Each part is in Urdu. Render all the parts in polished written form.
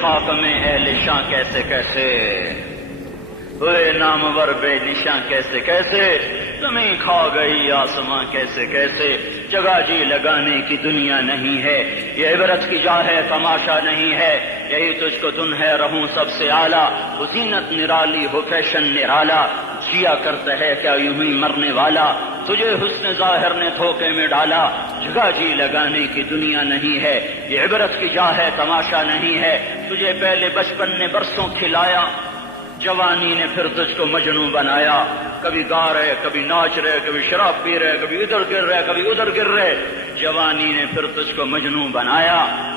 خاک میں اہل شاں کیسے کیسے، ہوئے نامور بے نشاں کیسے کیسے، زمین کھا گئی آسماں کیسے کیسے، جگہ جی لگانے کی دنیا نہیں ہے، یہ عبرت کی جا ہے تماشا نہیں ہے، یہی تجھ کو دن ہے رہوں سب سے اعلیٰ، وہ زینت نرالی ہو فیشن نرالا، جیا کرتا ہے کیا یوں ہی مرنے والا، تجھے حسن ظاہر نے دھوکے میں ڈالا، جگہ جی لگانے کی دنیا نہیں ہے، یہ عبرت کی جا ہے تماشا نہیں ہے، تجھے پہلے بچپن نے برسوں کھلایا، جوانی نے پھر تجھ کو مجنوں بنایا، کبھی گا رہے کبھی ناچ رہے کبھی شراب پی رہے کبھی ادھر گر رہے کبھی ادھر گر رہے، جوانی نے پھر تجھ کو مجنوں بنایا،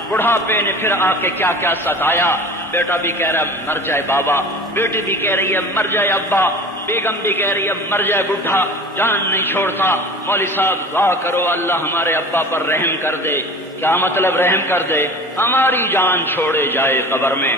بڑھاپے نے پھر آ کے کیا کیا ستایا، بیٹا بھی کہہ رہا ہے مر جائے بابا، بیٹی بھی کہہ رہی ہے مر جائے ابا، بیگم بھی کہہ رہی ہے مر جائے بڈھا، جان نہیں چھوڑتا، مولوی صاحب دعا کرو اللہ ہمارے ابا پر رحم کر دے، کیا مطلب رحم کر دے؟ ہماری جان چھوڑے جائے قبر میں،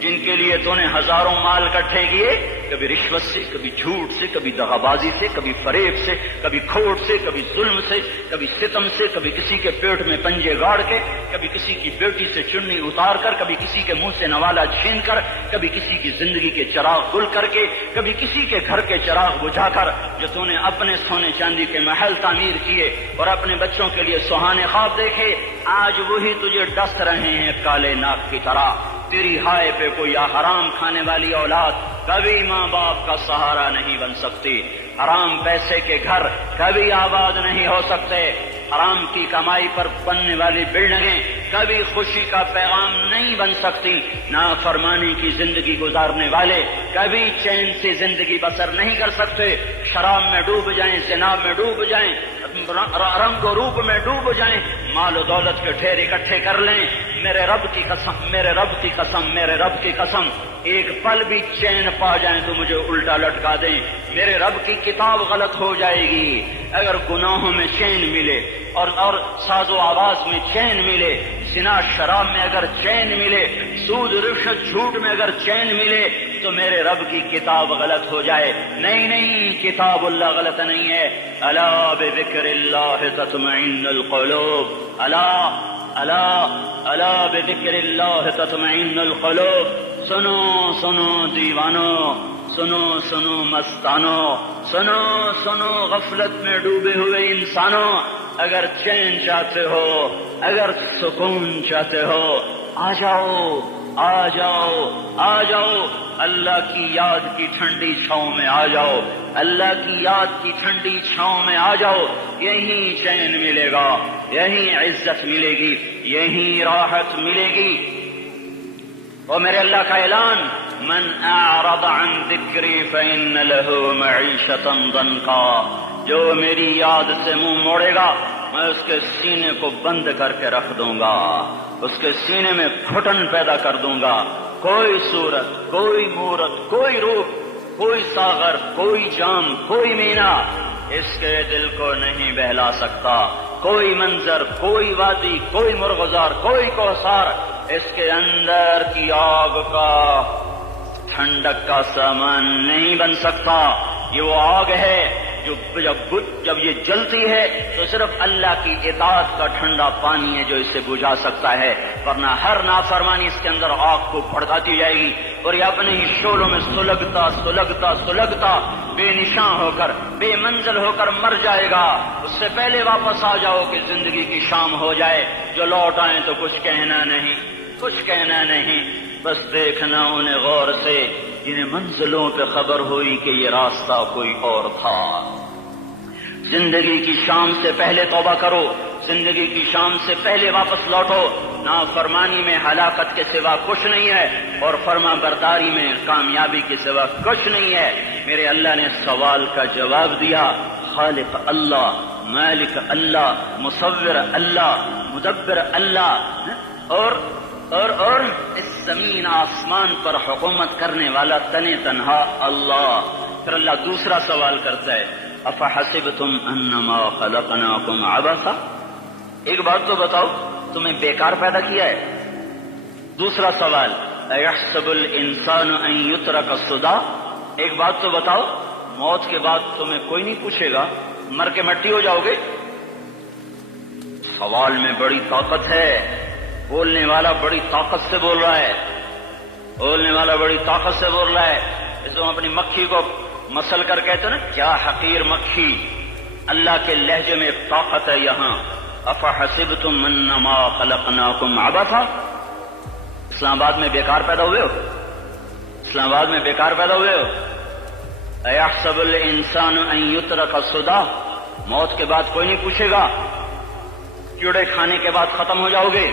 جن کے لیے تو نے ہزاروں مال اکٹھے کیے، کبھی رشوت سے کبھی جھوٹ سے کبھی دغابازی سے کبھی فریب سے کبھی کھوٹ سے کبھی ظلم سے کبھی ستم سے، کبھی کسی کے پیٹ میں پنجے گاڑ کے، کبھی کسی کی بیٹی سے چننی اتار کر، کبھی کسی کے منہ سے نوالا چھین کر، کبھی کسی کی زندگی کے چراغ گل کر کے، کبھی کسی کے گھر کے چراغ بجھا کر، جو تو نے اپنے سونے چاندی کے محل تعمیر کیے اور اپنے بچوں کے لیے سہانے خواب دیکھے، آج وہی تجھے ڈس رہے ہیں کالے ناک کی طرح، تیری ہائے پہ کوئی حرام کھانے والی اولاد کبھی ماں باپ کا سہارا نہیں بن سکتی، حرام پیسے کے گھر کبھی آباد نہیں ہو سکتے، حرام کی کمائی پر بننے والی بلڈنگیں کبھی خوشی کا پیغام نہیں بن سکتی، نافرمانی کی زندگی گزارنے والے کبھی چین سے زندگی بسر نہیں کر سکتے، شراب میں ڈوب جائیں، زنا میں ڈوب جائیں، رنگ و روپ میں ڈوب جائیں، مال و دولت کے ڈھیر اکٹھے کر لیں، میرے رب کی قسم میرے رب کی قسم میرے رب کی قسم، ایک پل بھی چین پا جائیں تو مجھے الٹا لٹکا دیں، میرے رب کی کتاب غلط ہو جائے گی، اگر گناہوں میں چین ملے اور ساز و آواز میں چین ملے، زنا شراب میں اگر چین ملے، سود رشوت جھوٹ میں اگر چین ملے تو میرے رب کی کتاب غلط ہو جائے، نہیں نہیں کتاب اللہ غلط نہیں ہے، الا بذکر اللہ تطمئن القلوب، الا الا الا بذکر اللہ تطمئن القلوب، سنو سنو دیوانو، سنو سنو مستانو، سنو سنو غفلت میں ڈوبے ہوئے انسانوں، اگر چین چاہتے ہو، اگر سکون چاہتے ہو، آ جاؤ آ جاؤ آ جاؤ، اللہ کی یاد کی ٹھنڈی چھاؤں میں آ جاؤ، اللہ کی یاد کی ٹھنڈی چھاؤں میں آ جاؤ، یہیں چین ملے گا، یہیں عزت ملے گی، یہیں راحت ملے گی، اور میرے اللہ کا اعلان، من اعرض عن ذکری فإن له معیشۃ ضنکا، جو میری یاد سے منہ موڑے گا میں اس کے سینے کو بند کر کے رکھ دوں گا، اس کے سینے میں گھٹن پیدا کر دوں گا، کوئی صورت کوئی مورت کوئی روپ کوئی ساغر کوئی جام کوئی مینا اس کے دل کو نہیں بہلا سکتا، کوئی منظر کوئی وادی کوئی مرغزار کوئی کوثر اس کے اندر کی آگ کا ٹھنڈک کا سامان نہیں بن سکتا، یہ وہ آگ ہے جو جب یہ جلتی ہے تو صرف اللہ کی اطاعت کا ٹھنڈا پانی ہے جو اسے بجھا سکتا ہے، ورنہ ہر نافرمانی اس کے اندر آگ کو بھڑکاتی جائے گی اور یہ اپنے ہی شعلوں میں سلگتا سلگتا سلگتا بے نشاں ہو کر بے منزل ہو کر مر جائے گا، اس سے پہلے واپس آ جاؤ کہ زندگی کی شام ہو جائے، جو لوٹ آئیں تو کچھ کہنا نہیں کچھ کہنا نہیں، بس دیکھنا انہیں غور سے جنہیں منزلوں پہ خبر ہوئی کہ یہ راستہ کوئی اور تھا۔ زندگی کی شام سے پہلے توبہ کرو، زندگی کی شام سے پہلے واپس لوٹو، نافرمانی میں ہلاکت کے سوا کچھ نہیں ہے اور فرما برداری میں کامیابی کے سوا کچھ نہیں ہے۔ میرے اللہ نے سوال کا جواب دیا، خالق اللہ، مالک اللہ، مصور اللہ، مدبر اللہ اور اس زمین آسمان پر حکومت کرنے والا تنے تنہا اللہ۔ پھر اللہ دوسرا سوال کرتا ہے، افحسبتم انما خلقناکم عبثا، ایک بات تو بتاؤ تمہیں بیکار پیدا کیا ہے؟ دوسرا سوال، ایحسب الانسان ان یترک سدی، ایک بات تو بتاؤ موت کے بعد تمہیں کوئی نہیں پوچھے گا، مر کے مٹی ہو جاؤ گے؟ سوال میں بڑی طاقت ہے، بولنے والا بڑی طاقت سے بول رہا ہے، بولنے والا بڑی طاقت سے بول رہا ہے، اس کو اپنی مکھی کو مسل کر کہتے نا، کیا حقیر مکھی. اللہ کے لہجے میں ایک طاقت ہے یہاں. افحسبتم انما خلقناکم عبثا، اسلام آباد میں بیکار پیدا ہوئے ہو؟ اسلام آباد میں بیکار پیدا ہوئے ہو؟ ایحسب الانسان ان یترک سدی، موت کے بعد کوئی نہیں پوچھے گا، کیڑے کھانے کے بعد ختم ہو جاؤ گے.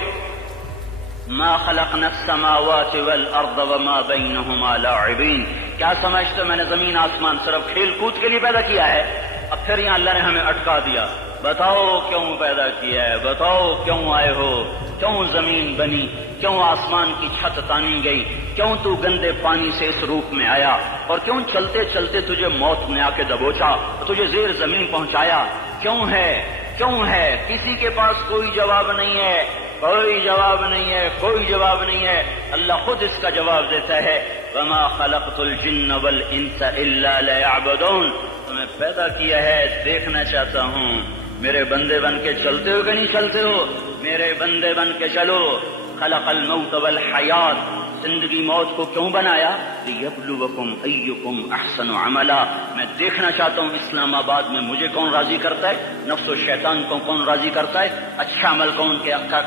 ما خلقنا السماوات والارض وما بینہما لاعبین، کیا سمجھتے میں نے زمین آسمان صرف کھیل کود کے لیے پیدا کیا ہے؟ اب پھر یہاں اللہ نے ہمیں اٹکا دیا. بتاؤ کیوں پیدا کیا ہے، بتاؤ کیوں آئے ہو، کیوں زمین بنی، کیوں آسمان کی چھت تانی گئی، کیوں تو گندے پانی سے اس روپ میں آیا، اور کیوں چلتے چلتے تجھے موت نے آ کے دبوچا، تجھے زیر زمین پہنچایا. کیوں ہے، کیوں ہے؟ کسی کے پاس کوئی جواب نہیں ہے، کوئی جواب نہیں ہے، کوئی جواب نہیں ہے. اللہ خود اس کا جواب دیتا ہے، وما خلقت الجن والانس الا ليعبدون، تمہیں پیدا کیا ہے دیکھنا چاہتا ہوں میرے بندے بن کے چلتے ہو کہ نہیں چلتے ہو، میرے بندے بن کے چلو. خلق الموت والحیات، زندگی موت کو کیوں بنایا؟ لیبلوکم ایکم احسن عملا، میں دیکھنا چاہتا ہوں اسلام آباد میں مجھے کون راضی کرتا ہے، نفس و شیطان کو کون راضی کرتا ہے، اچھا عمل کون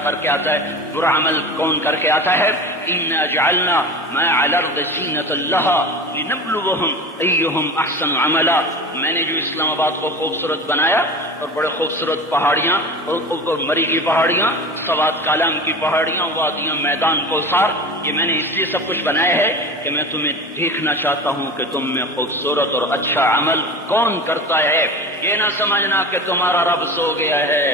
کر کے آتا ہے، برا عمل کون کر کے آتا ہے. انا جعلنا ما علی الارض زینۃ لها لنبلوہم ایہم احسن عملا، میں نے جو اسلام آباد کو خوبصورت بنایا، اور بڑے خوبصورت پہاڑیاں، اور مری کی پہاڑیاں، سوات کالام کی پہاڑیاں، وادیاں، میدان کوثر، یہ میں نے اس لیے سب کچھ بنایا ہے کہ میں تمہیں دیکھنا چاہتا ہوں کہ تم میں خوبصورت اور اچھا عمل کون کرتا ہے. یہ نہ سمجھنا کہ تمہارا رب سو گیا ہے،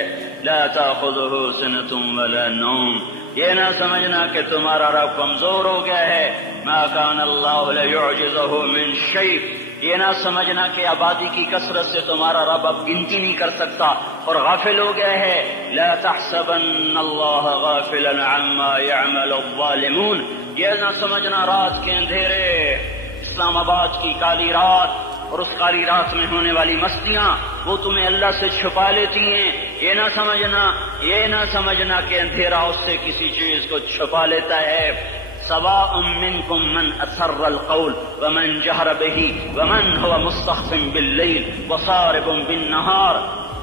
لا تأخذہ سنۃ ولا نوم، یہ نہ سمجھنا کہ تمہارا رب کمزور ہو گیا ہے، ما کان اللہ لیعجزہ من شیء، یہ نہ سمجھنا کہ آبادی کی کثرت سے تمہارا رب اب گنتی نہیں کر سکتا اور غافل ہو گیا ہے. لا تحسبن اللہ غافلا عما يعمل الظالمون، یہ نہ سمجھنا رات کے اندھیرے، اسلام آباد کی کالی رات اور اس کالی رات میں ہونے والی مستیاں وہ تمہیں اللہ سے چھپا لیتی ہیں. یہ نہ سمجھنا کہ اندھیرا اس سے کسی چیز کو چھپا لیتا ہے. سواء منکم من اسر القول ومن جہر به ومن هو مستخف باللیل وصارب بالنہار،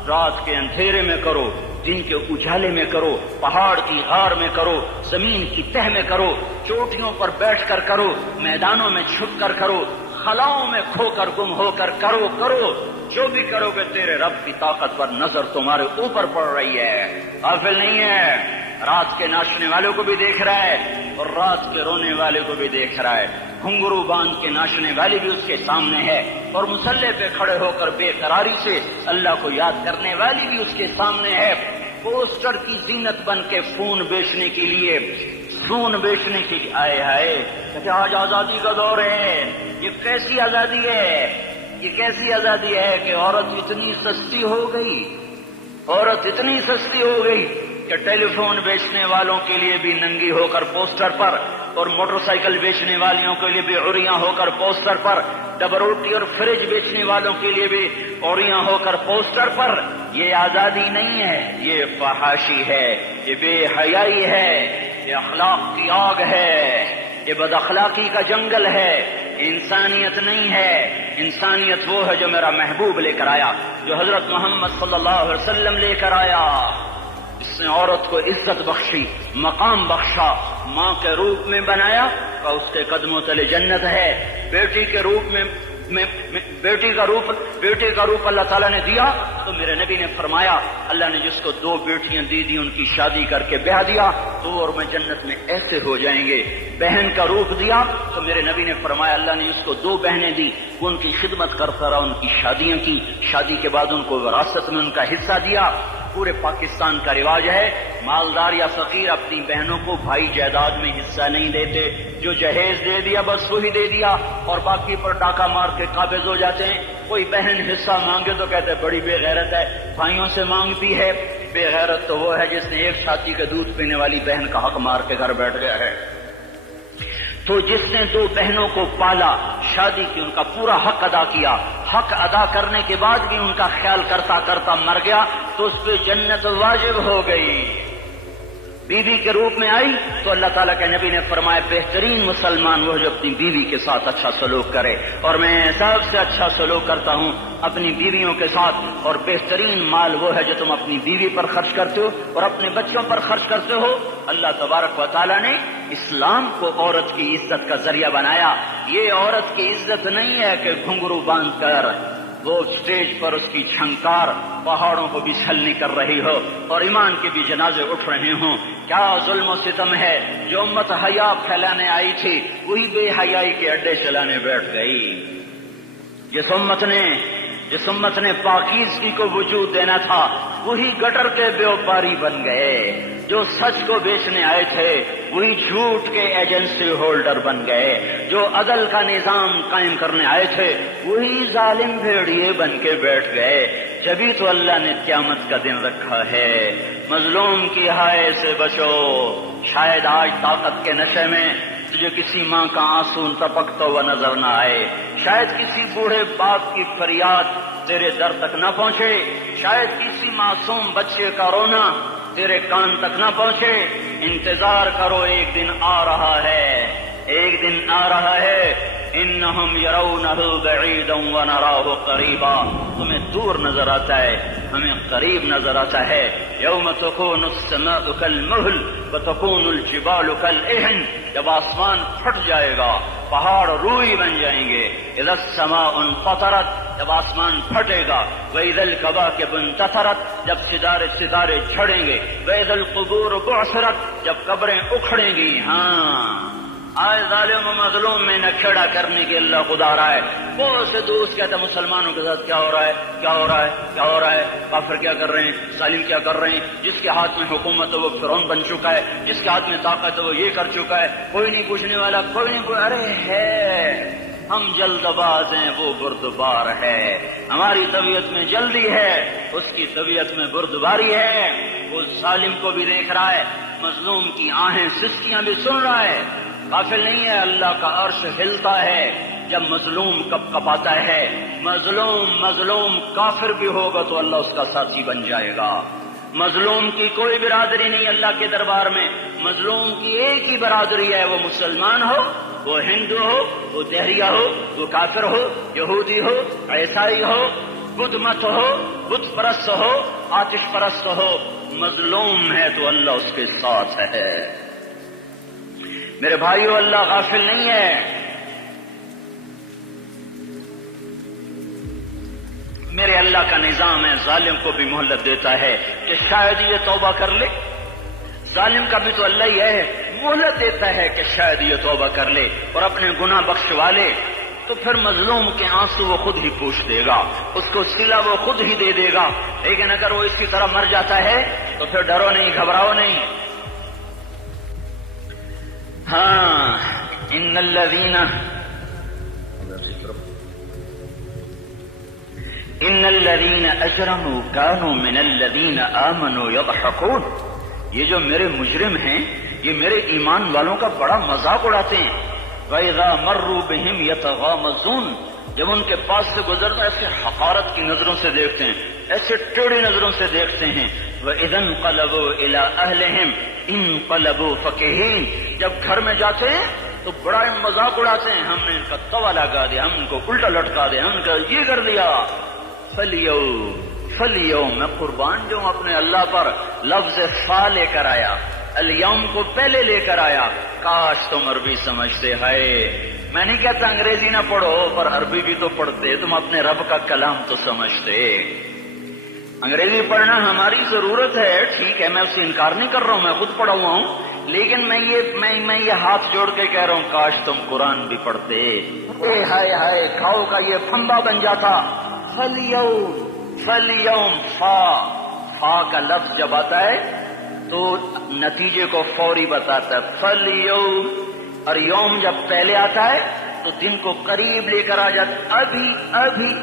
رات کے اندھیرے میں کرو، دن کے اجالے میں کرو، پہاڑ کی غار میں کرو، زمین کی تہ میں کرو، چوٹیوں پر بیٹھ کر کرو، میدانوں میں چھپ کر کرو، خلاؤں میں کھو کر گم ہو کر کرو، جو بھی کرو گے تیرے رب کی طاقت پر نظر تمہارے اوپر پڑ رہی ہے، غافل نہیں ہے. رات کے ناچنے والوں کو بھی دیکھ رہا ہے اور رات کے رونے والے کو بھی دیکھ رہا ہے. گھنگرو باندھ کے ناچنے والی بھی اس کے سامنے ہے اور مسلح پہ کھڑے ہو کر بے قراری سے اللہ کو یاد کرنے والی بھی اس کے سامنے ہے. پوسٹر کی زینت بن کے خون بیچنے کے لیے آئے کہ آج آزادی کا دور ہے. یہ کیسی آزادی ہے، یہ کیسی آزادی ہے کہ عورت اتنی سستی ہو گئی کہ ٹیلی فون بیچنے والوں کے لیے بھی ننگی ہو کر پوسٹر پر، اور موٹر سائیکل بیچنے والیوں کے لیے بھی عریاں ہو کر پوسٹر پر، ڈبل روٹی اور فریج بیچنے والوں کے لیے بھی عریاں ہو کر پوسٹر پر. یہ آزادی نہیں ہے، یہ فحاشی ہے، یہ بے حیائی ہے، یہ اخلاق کی آگ ہے، یہ بد اخلاقی کا جنگل ہے. انسانیت نہیں ہے. انسانیت وہ ہے جو میرا محبوب لے کر آیا، جو حضرت محمد صلی اللہ علیہ وسلم لے کر آیا. اس نے عورت کو عزت بخشی، مقام بخشا، ماں کے روپ میں بنایا اور اس کے قدموں تلے جنت ہے. بیٹی کے روپ میں بیٹی کا روپ اللہ تعالیٰ نے دیا تو میرے نبی نے فرمایا اللہ نے جس کو 2 بیٹیاں دی ان کی شادی کر کے بیاہ دیا تو اور میں جنت میں ایسے ہو جائیں گے. بہن کا روپ دیا تو میرے نبی نے فرمایا اللہ نے جس کو 2 بہنیں دی وہ ان کی خدمت کرتا رہا، ان کی شادیاں کی، شادی کے بعد ان کو وراثت میں ان کا حصہ دیا. پورے پاکستان کا رواج ہے مالدار یا فقیر اپنی بہنوں کو بھائی جائیداد میں حصہ نہیں دیتے، جو جہیز دے دیا بس وہی دے دیا اور باقی پر ڈاکہ مار کے قابض ہو جاتے ہیں. کوئی بہن حصہ مانگے تو کہتے ہیں بڑی بے غیرت ہے، بھائیوں سے مانگتی ہے. بے غیرت تو وہ ہے جس نے ایک چھاتی کے دودھ پینے والی بہن کا حق مار کے گھر بیٹھ گیا ہے. تو جس نے 2 بہنوں کو پالا، شادی کی، ان کا پورا حق ادا کیا، حق ادا کرنے کے بعد بھی ان کا خیال کرتا کرتا مر گیا تو اس پہ جنت واجب ہو گئی. بیوی کے روپ میں آئی تو اللہ تعالیٰ کے نبی نے فرمایا بہترین مسلمان وہ جو اپنی بیوی کے ساتھ اچھا سلوک کرے، اور میں سب سے اچھا سلوک کرتا ہوں اپنی بیویوں کے ساتھ، اور بہترین مال وہ ہے جو تم اپنی بیوی پر خرچ کرتے ہو اور اپنے بچوں پر خرچ کرتے ہو۔ اللہ تبارک و تعالیٰ نے اسلام کو عورت کی عزت کا ذریعہ بنایا۔ یہ عورت کی عزت نہیں ہے کہ گھنگرو باندھ کر وہ اسٹیج پر اس کی جھنکار پہاڑوں کو بھی چھلنی کر رہی ہو اور ایمان کے بھی جنازے اٹھ رہے ہوں۔ کیا ظلم و ستم ہے، جو امت حیا پھیلانے آئی تھی وہی بے حیائی کے اڈے چلانے بیٹھ گئی۔ جس امت نے پاکیزگی کو وجود دینا تھا وہی گٹر کے بیوپاری بن گئے۔ جو سچ کو بیچنے آئے تھے وہی جھوٹ کے ایجنسی ہولڈر بن گئے۔ جو عدل کا نظام قائم کرنے آئے تھے وہی ظالم بھیڑیے بن کے بیٹھ گئے۔ جبھی تو اللہ نے قیامت کا دن رکھا ہے۔ مظلوم کی ہائے سے بچو، شاید آج طاقت کے نشے میں تجھے کسی ماں کا آنسو ٹپکتا ہوا نظر نہ آئے، شاید کسی بوڑھے باپ کی فریاد تیرے در تک نہ پہنچے، شاید کسی معصوم بچے کا رونا تیرے کان تک نہ پہنچے۔ انتظار کرو، ایک دن آ رہا ہے، ایک دن آ رہا ہے۔ انہم یرونہ بعیدا ونراہ قریبا، تمہیں دور نظر آتا ہے، ہمیں قریب نظر آتا ہے۔ یوم تکون السماء کالمہل وتکون الجبال کالعہن، جب آسمان پھٹ جائے گا پہاڑ روئی بن جائیں گے۔ اذا السماء انفطرت، جب آسمان پھٹے گا۔ واذا الکواکب انتثرت، جب ستارے جھڑیں گے۔ واذا القبور بعثرت، جب قبریں اکھڑیں گی۔ ہاں آج ظالم و مظلوم میں نہ کھڑا کرنے کے اللہ خدا رہا ہے۔ بہت سے دوست کہتے ہیں مسلمانوں کے ساتھ کیا ہو رہا ہے، کیا ہو رہا ہے، کیا ہو رہا ہے، کافر کیا کر رہے ہیں، ظالم کیا کر رہے ہیں۔ جس کے ہاتھ میں حکومت ہے وہ فرعون بن چکا ہے، جس کے ہاتھ میں طاقت ہے وہ یہ کر چکا ہے، کوئی نہیں پوچھنے والا، کوئی نہیں ارے ہے ہم جلد باز ہیں، وہ بردبار ہے۔ ہماری طبیعت میں جلدی ہے، اس کی طبیعت میں بردباری ہے۔ وہ ظالم کو بھی دیکھ رہا ہے، مظلوم کی آہیں سسکیاں بھی سن رہا ہے۔ غافل نہیں ہے، اللہ کا عرش ہلتا ہے جب مظلوم کپ کپاتا ہے۔ مظلوم کافر بھی ہوگا تو اللہ اس کا ساتھی بن جائے گا۔ مظلوم کی کوئی برادری نہیں اللہ کے دربار میں، مظلوم کی ایک ہی برادری ہے، وہ مسلمان ہو، وہ ہندو ہو، وہ دہریہ ہو، وہ کافر ہو، یہودی ہو، عیسائی ہو، بدھ مت ہو، بت پرست ہو، آتش پرست ہو، مظلوم ہے تو اللہ اس کے ساتھ ہے۔ میرے بھائیو، اللہ غافل نہیں ہے۔ میرے اللہ کا نظام ہے، ظالم کو بھی مہلت دیتا ہے کہ شاید یہ توبہ کر لے۔ ظالم کا بھی تو اللہ ہی ہے، مہلت دیتا ہے کہ شاید یہ توبہ کر لے اور اپنے گناہ بخشوا لے، تو پھر مظلوم کے آنسو وہ خود ہی پوچھ دے گا، اس کو صلہ وہ خود ہی دے دے گا۔ لیکن اگر وہ اس کی طرح مر جاتا ہے تو پھر ڈرو نہیں، گھبراؤ نہیں۔ ہاں ان الذین اجرموا كانوا من الذین آمنوا يضحكون، یہ جو میرے مجرم ہیں یہ میرے ایمان والوں کا بڑا مذاق اڑاتے ہیں۔ وَإِذَا مَرُّوا بِهِمْ يَتَغَامَزُونَ، جب ان کے پاس سے گزرتا ایسے حقارت کی نظروں سے دیکھتے ہیں، ایسے ٹیڑھی نظروں سے دیکھتے ہیں۔ وَإِذَا انقلبوا إِلَىٰ أَهْلِهِمْ انقلبوا فَكِهِينَ، جب گھر میں جاتے ہیں تو بڑا مذاق اڑاتے ہیں، ہم نے ان کا توا لگا دیا، ہم ان کو الٹا لٹکا دیا، ہم ان کا یہ کر دیا۔ فَالْيَوْمَ میں قربان جو اپنے اللہ پر لفظ فا لے کر آیا، الیوم کو پہلے لے کر آیا۔ کاش تم عربی سمجھتے۔ ہے میں نہیں کہتا انگریزی نہ پڑھو، پر عربی بھی تو پڑھتے، تم اپنے رب کا کلام تو سمجھتے۔ انگریزی پڑھنا ہماری ضرورت ہے، ٹھیک ہے، میں اس سے انکار نہیں کر رہا ہوں، میں خود پڑھا ہوا ہوں، لیکن میں یہ ہاتھ جوڑ کے کہہ رہا ہوں کاش تم قرآن بھی پڑھتے۔ اے ہائے ہائے، کھاؤ کا یہ پھندا بن جاتا۔ فَالْيَوْمَ فا کا لفظ جب آتا ہے تو نتیجے کو فوری بتاتا ہے۔ فَالْيَوْمَ، اور یوم جب پہلے آتا ہے تو دن کو قریب لے کر آ جاتا۔ ابھی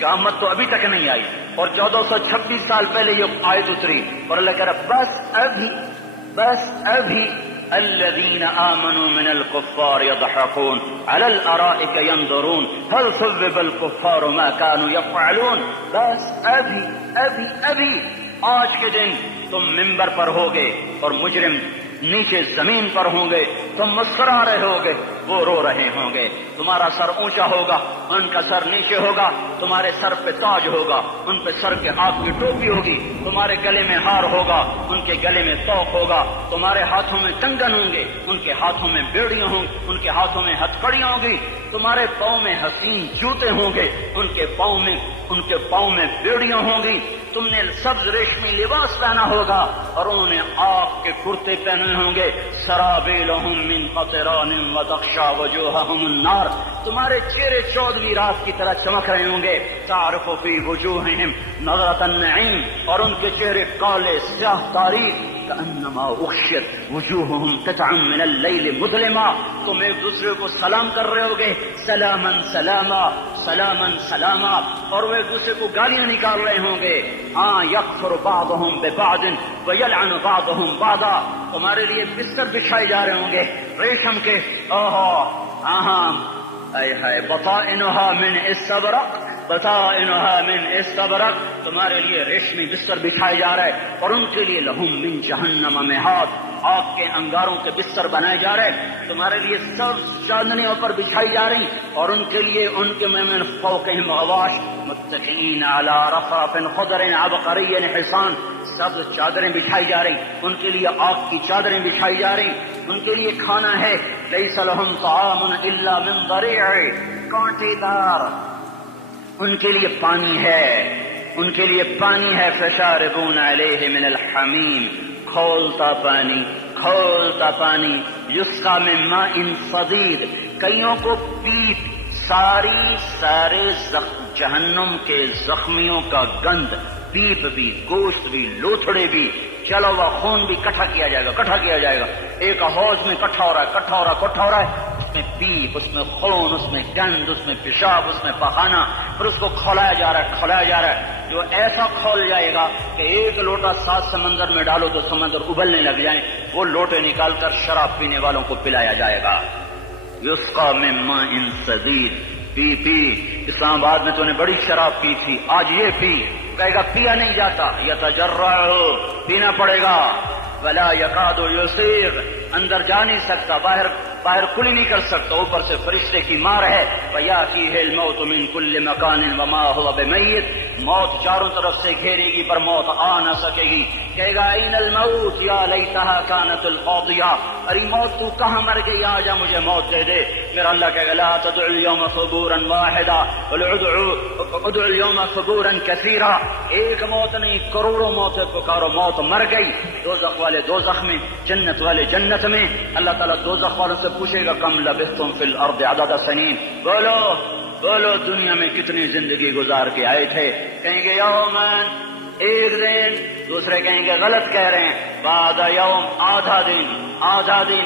قیامت تو ابھی تک نہیں آئی، اور 1426 سال پہلے یہ آیت اتری، اور اللہ کہہ رہا بس ابھی الذين آمنوا من الكفار يضحكون على الارائك ينظرون هل ثوب الكفار ما كانوا يفعلون۔ بس ابھی آج کے دن تم منبر پر ہوگے اور مجرم نیچے زمین پر ہوں گے، تم مسکرا رہے ہوگے، وہ رو رہے ہوں گے۔ تمہارا سر اونچا ہوگا، ان کا سر نیچے ہوگا، تمہارے سر پہ تاج ہوگا، ان پہ سر کے آگ کی ٹوپی ہوگی، تمہارے گلے میں ہار ہوگا، ان کے گلے میں توق ہوگا، تمہارے ہاتھوں میں کنگن ہوں گے، ان کے ہاتھوں میں بیڑیاں ہوں گی، ان کے ہاتھوں میں ہتھکڑیاں ہوں گی، تمہارے پاؤں میں حسین جوتے ہوں گے، ان کے پاؤں میں بیڑیاں ہوں گی۔ تم نے سبز ریشمی لباس پہنا ہوگا اور انہوں نے آگ کے کرتے پہنے ہوں گے۔ سرابیلہم من قطران وتغشی وجوہہم النار، تمہارے چہرے 14ویں رات کی طرح چمک رہے ہوں گے۔ تعرف فی وجوہہم نظرۃ النعیم، اور ان کے چہرے کالے سیاہ تاریک، کأنما اغشیت وجوہہم قطعا من اللیل مظلما، تم ایک دوسرے کو سلام کر رہے ہوگے، سلاما سلاما سلاما سلاما، اور وہ ایک دوسرے کو گالیاں نکال رہے ہوں گے۔ ہاں یکفر بعضہم ببعض ویلعن بعضہم بعضا، تمہارے لیے بستر بچھائے جا رہے ہوں گے ریشم کے، بطائنها من استبرق، بطائنها من استبرق، تمہارے لیے ریشمی بستر بچھائے جا رہے ہیں، اور ان کے لیے لہم من جہنم مہاد، آگ کے انگاروں کے بستر بنائے جا رہے ہیں، تمہارے لیے سب چاندنیوں پر بچھائی جا رہی، اور ان کے لیے ان کے من فوقہم غواش متکئین علی رفرف خضر عبقری حصان، سب چادریں بچھائی جا رہی، ان کے لیے آگ کی چادریں بچھائی جا رہی، ان کے لیے کھانا ہے لیس لہم طعام الا من ضریع، کانٹے دار، ان کے لیے پانی ہے، ان کے لیے پانی ہے، فشاربون علیہ من الحمیم، کھولتا پانی، کھولتا پانی، یسقا من ماء صدید، کئیوں کو پیپ، سارے جہنم کے زخمیوں کا گند، پیپ بھی، گوشت بھی، لوتھڑے بھی، چلا ہوا خون بھی کٹھا کیا جائے گا، کٹھا کیا جائے گا، ایک حوض میں کٹھا ہو رہا ہے، کٹھا ہو رہا ہے، کٹھا ہو رہا ہے، اس میں پیپ، اس میں خون، اس میں گند، اس میں پیشاب، اس میں پخانہ، پھر اس کو کھولایا جا رہا ہے، کھولایا جا رہا ہے، جو ایسا کھول جائے گا کہ ایک لوٹا 7 سمندر میں ڈالو تو سمندر ابلنے لگ جائیں، وہ لوٹے نکال کر شراب پینے والوں کو پلایا جائے گا۔ یسقا من ماء صدید، پی اسلام آباد میں تو نے بڑی شراب پی تھی، آج یہ پی، کہے گا پیا نہیں جاتا، یتجرعہ، پینا پڑے گا، ولا یکاد یسیغ، اندر جا نہیں سکتا، باہر کھلی نہیں کر سکتا، اوپر سے فرشتے کی مار ہے، ویاتیہ الموت من کل مکان وما هو بمیت، موت چاروں طرف سے گھیرے گی پر موت آ نہ سکے گی، کہے گا این الموت یا لیتها کانت القاضیہ، ارے موت تو کہاں مر گئی، آ جا مجھے موت دے دے۔ میرا اللہ کہے گا لا تدعوا اليوم ثبورا واحدا ادعوا اليوم ثبورا کثیرا، ایک موت نہیں کروڑوں موتیں پکارو، موت مر گئی، دوزخ والے دوزخ میں، جنت والے جنت میں، اللہ تعالیٰ دوزخ والوں سے پوچھے گا کم لبثتم فی الارض عدد سنین، بولو دنیا میں کتنی زندگی گزار کے آئے تھے، کہیں گے یومن، ایک دن، دوسرے کہیں گے غلط کہہ رہے ہیں، بعد یوم، آدھا دن،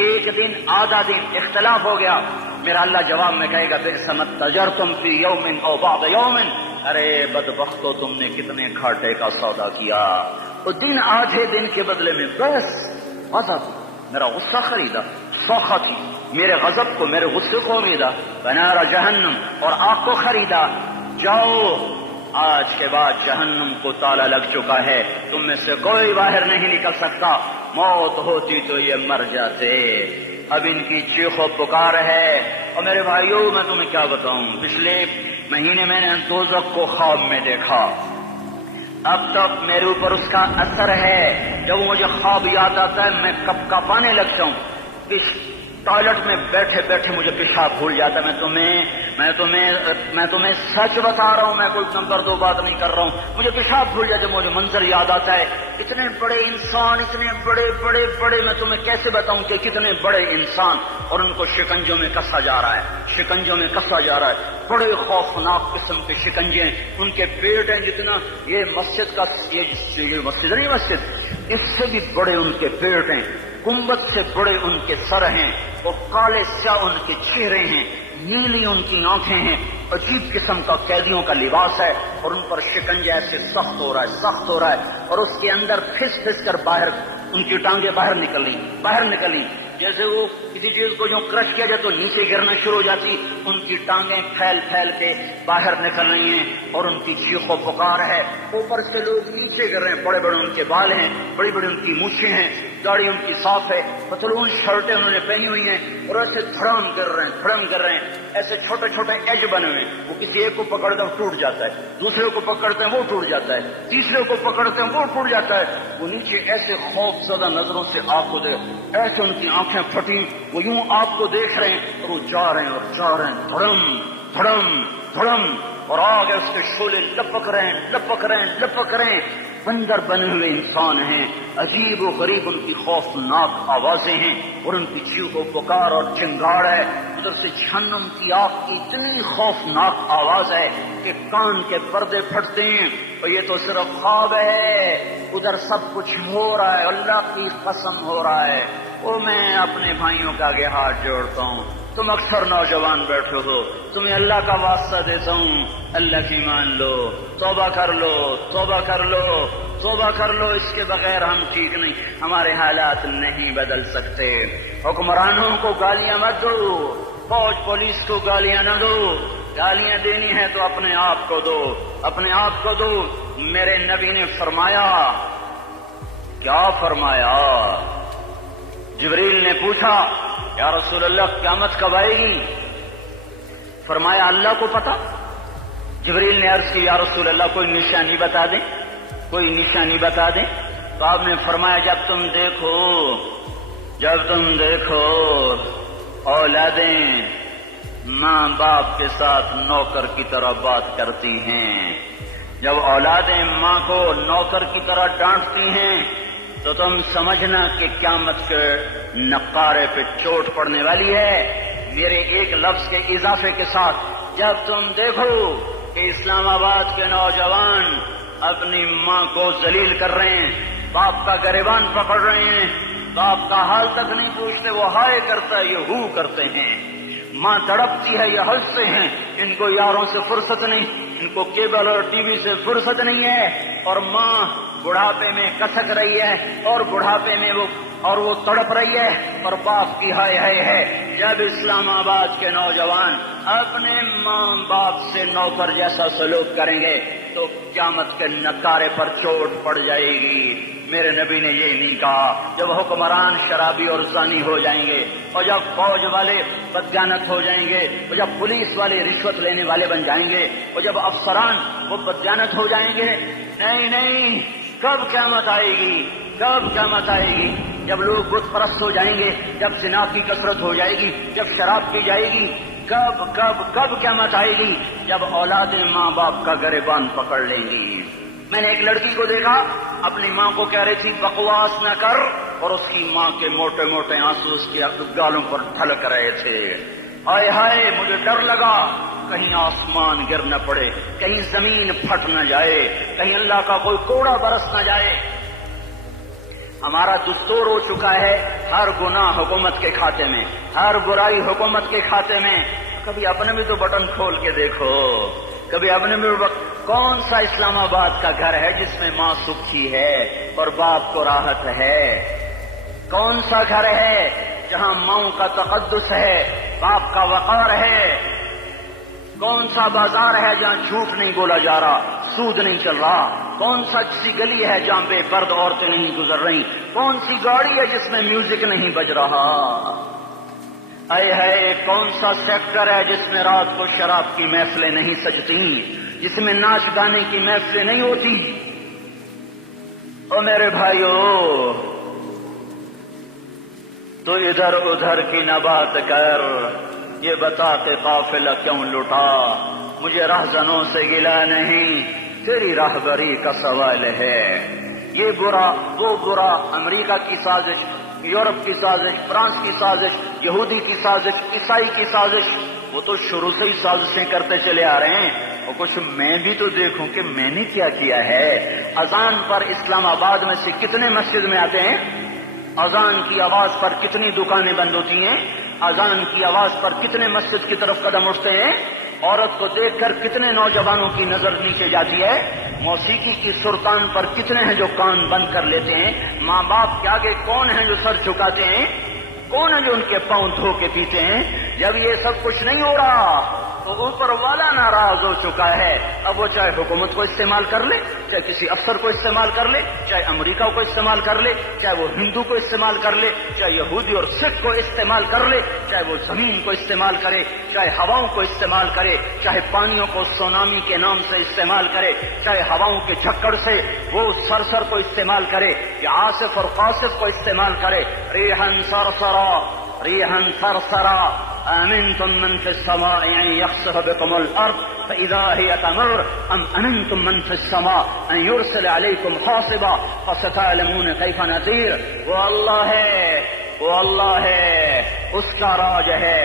ایک دن آدھا دن، اختلاف ہو گیا۔ میرا اللہ جواب میں کہے گا بئس ما تجرتم فی یوم او بعد یوم، ارے بدبختو تم نے کتنے گھاٹے کا سودا کیا، وہ دن آدھے دن کے بدلے میں بس غضب، میرا غصہ خریدا، سوخا تھی، میرے غضب کو، میرے غصے کو خریدا، بنار جہنم، اور آگ کو خریدا، جاؤ آج کے بعد جہنم کو تالا لگ چکا ہے، تم میں سے کوئی باہر نہیں نکل سکتا، موت ہوتی تو یہ مر جاتے۔ اب ان کی چیخ و پکار ہے، اور میرے بھائیوں میں تمہیں کیا بتاؤں، پچھلے مہینے میں نے دوزخ کو خواب میں دیکھا، اب تک میرے اوپر اس کا اثر ہے، جب مجھے خواب یاد آتا ہے میں کپ کپانے لگتا ہوں، ٹوائلٹ میں بیٹھے بیٹھے مجھے پیشاب بھول جاتا ہے۔ میں تمہیں سچ بتا رہا ہوں، میں کوئی نمبر 2 بات نہیں کر رہا ہوں، مجھے پیشاب بھول جاتا ہے، مجھے منظر یاد آتا ہے، اتنے بڑے انسان، اتنے بڑے میں تمہیں کیسے بتاؤں کہ کتنے بڑے انسان، اور ان کو شکنجوں میں کسا جا رہا ہے، بڑے خوفناک قسم کے شکنجے ہیں، ان کے پیٹ ہیں جتنا یہ مسجد کا، یہ مسجد نہیں، مسجد اس سے بھی بڑے ان کے پیٹ ہیں، گنبد سے بڑے ان کے سر ہیں، وہ کالے سیاہ ان کے چہرے ہیں، نیلی ان کی آنکھیں ہیں، عجیب قسم کا قیدیوں کا لباس ہے، اور ان پر شکنجہ ایسے سخت ہو رہا ہے، اور اس کے اندر پھس پھس کر باہر ان کی ٹانگیں باہر نکلی، جیسے وہ کسی چیز کو جو کرش کیا جائے تو نیچے گرنا شروع ہو جاتی، ان کی ٹانگیں پھیل پھیل کے باہر نکل رہی ہیں، اور ان کی چیخ و پکار ہے، اوپر سے لوگ نیچے گر رہے ہیں، بڑے بڑے ان کے بال ہیں، بڑی بڑی ان کی مونچھیں ہیں، داڑھی ان کی صاف ہے، پتلون شرٹیں انہوں نے پہنی ہوئی ہیں، اور ایسے دھڑم کر رہے ہیں، ایسے چھوٹے چھوٹے ایج بنے ہوئے ہیں، وہ کسی ایک کو پکڑتے ہیں ٹوٹ جاتا ہے، دوسرے کو پکڑتے ہیں وہ ٹوٹ جاتا ہے، تیسرے کو پکڑتے ہیں وہ ٹوٹ جاتا ہے، وہ نیچے ایسے خوف زدہ نظروں سے آپ کو دیکھ، ایسے ان کی آنکھیں پھٹی، وہ یوں آپ کو دیکھ رہے ہیں، اور وہ جا رہے ہیں، دھڑم، اور آگے اس کے شعلے لپک رہے ہیں، بندر بنے ہوئے انسان ہیں، عجیب و غریب ان کی خوفناک آوازیں ہیں، اور ان کی چیخ و پکار اور چنگاڑ ہے، ادھر سے جہنم کی آگ کی اتنی خوفناک آواز ہے کہ کان کے پردے پھٹتے ہیں، اور یہ تو صرف خواب ہے، ادھر سب کچھ ہو رہا ہے، اللہ کی قسم ہو رہا ہے۔ وہ میں اپنے بھائیوں کا آگے ہاتھ جوڑتا ہوں، تم اکثر نوجوان بیٹھے ہو، تمہیں اللہ کا واسطہ دیتا ہوں، اللہ کی مان لو، توبہ کر لو، اس کے بغیر ہم ٹھیک نہیں، ہمارے حالات نہیں بدل سکتے۔ حکمرانوں کو گالیاں مت دو، فوج پولیس کو گالیاں نہ دو، گالیاں دینی ہے تو اپنے آپ کو دو۔ میرے نبی نے فرمایا، کیا فرمایا؟ جبریل نے پوچھا، یا رسول اللہ قیامت کب آئے گی؟ فرمایا اللہ کو پتا۔ جبریل نے عرض کی، یا رسول اللہ کوئی نشانی بتا دیں، تو آپ نے فرمایا جب تم دیکھو اولادیں ماں باپ کے ساتھ نوکر کی طرح بات کرتی ہیں، جب اولادیں ماں کو نوکر کی طرح ڈانٹتی ہیں تو تم سمجھنا کہ قیامت کے نقارے پہ چوٹ پڑنے والی ہے۔ میرے ایک لفظ کے اضافے کے ساتھ، جب تم دیکھو کہ اسلام آباد کے نوجوان اپنی ماں کو ذلیل کر رہے ہیں، باپ کا گریبان پکڑ رہے ہیں، باپ کا حال تک نہیں پوچھتے، وہ ہائے کرتا ہے یہ ہو کرتے ہیں، ماں تڑپتی ہے یہ ہنستے ہیں، ان کو یاروں سے فرصت نہیں، ان کو کیبل اور ٹی وی سے فرصت نہیں ہے، اور ماں بڑھاپے میں کسک رہی ہے، اور بڑھاپے میں وہ تڑپ رہی ہے، اور باپ کی ہائے ہائے ہے۔ جب اسلام آباد کے نوجوان اپنے ماں باپ سے نوکر جیسا سلوک کریں گے تو قیامت کے نکارے پر چوٹ پڑ جائے گی۔ میرے نبی نے یہ نہیں کہا جب حکمران شرابی اور زانی ہو جائیں گے، اور جب فوج والے بدگانت ہو جائیں گے، اور جب پولیس والے رشوت لینے والے بن جائیں گے، اور جب افسران وہ بدگانت ہو جائیں گے، نہیں، کب قیامت آئے گی؟ جب لوگ بت پرست ہو جائیں گے، جب زنا کی کثرت ہو جائے گی، جب شراب پی جائے گی، کب قیامت آئے گی؟ جب اولادیں ماں باپ کا گریبان پکڑ لیں گی۔ میں نے ایک لڑکی کو دیکھا، اپنی ماں کو کہہ رہی تھی بکواس نہ کر، اور اس کی ماں کے موٹے موٹے آنسو اس کے گالوں پر ڈھلک رہے تھے۔ ہائے مجھے ڈر لگا کہیں آسمان گر نہ پڑے، کہیں زمین پھٹ نہ جائے، کہیں اللہ کا کوئی کوڑا برس نہ جائے۔ ہمارا دستور ہو چکا ہے ہر گناہ حکومت کے کھاتے میں، ہر برائی حکومت کے کھاتے میں۔ کبھی اپنے بھی تو بٹن کھول کے دیکھو، کبھی اپنے بھی کون سا اسلام آباد کا گھر ہے جس میں ماں سکھی ہے اور باپ کو راحت ہے؟ کون سا گھر ہے جہاں ماں کا تقدس ہے، باپ کا وقار ہے؟ کون سا بازار ہے جہاں جھوٹ نہیں بولا جا رہا، سود نہیں چل رہا؟ کون سا سی گلی ہے جہاں بے پرد عورتیں نہیں گزر رہی؟ کون سی گاڑی ہے جس میں میوزک نہیں بج رہا؟ ہے کون سا سیکٹر ہے جس میں رات کو شراب کی محفلیں نہیں سجتی، جس میں ناچ گانے کی محفلیں نہیں ہوتی؟ او میرے بھائیو، تو ادھر ادھر کی نہ بات کر، یہ بتا کہ قافلہ کیوں لٹا؟ مجھے رہزنوں سے گلا نہیں، تیری راہبری کا سوال ہے۔ یہ برا وہ برا، امریکہ کی سازش، یورپ کی سازش، فرانس کی سازش، یہودی کی سازش، عیسائی کی سازش، وہ تو شروع سے ہی سازشیں کرتے چلے آ رہے ہیں۔ اور کچھ میں بھی تو دیکھوں کہ میں نے کیا کیا ہے۔ اذان پر اسلام آباد میں سے کتنے مسجد میں آتے ہیں؟ اذان کی آواز پر کتنی دکانیں بند ہوتی ہیں؟ اذان کی آواز پر کتنے مسجد کی طرف قدم اٹھتے ہیں، عورت کو دیکھ کر کتنے نوجوانوں کی نظر نیچے جاتی ہے، موسیقی کی سرکان پر کتنے ہیں جو کان بند کر لیتے ہیں، ماں باپ کے آگے کون ہیں جو سر جھکاتے ہیں، کون ہے جو ان کے پاؤں دھو کے پیتے ہیں۔ جب یہ سب کچھ نہیں ہو رہا تو اوپر والا ناراض ہو چکا ہے۔ اب وہ چاہے حکومت کو استعمال کر لے، چاہے کسی افسر کو استعمال کر لے، چاہے امریکہ کو استعمال کر لے، چاہے وہ ہندو کو استعمال کر لے، چاہے یہودی اور سکھ کو استعمال کر لے، چاہے وہ زمین کو استعمال کرے، چاہے ہواؤں کو استعمال کرے، چاہے پانیوں کو سونامی کے نام سے استعمال کرے، چاہے ہواؤں کے جھکڑ سے وہ سرسر کو استعمال کرے یا عاصف اور قاصف کو استعمال کرے، ریحن سرسرا ریحن سرسرا أأمنتم من في السماء أن يخسف بكم الأرض فإذا هي تمر أم أمنتم من في السماء أن يرسل عليكم حاصبا فستعلمون كيف نذير۔ وہ اللہ ہے، وہ اللہ ہے، اس کا راج ہے،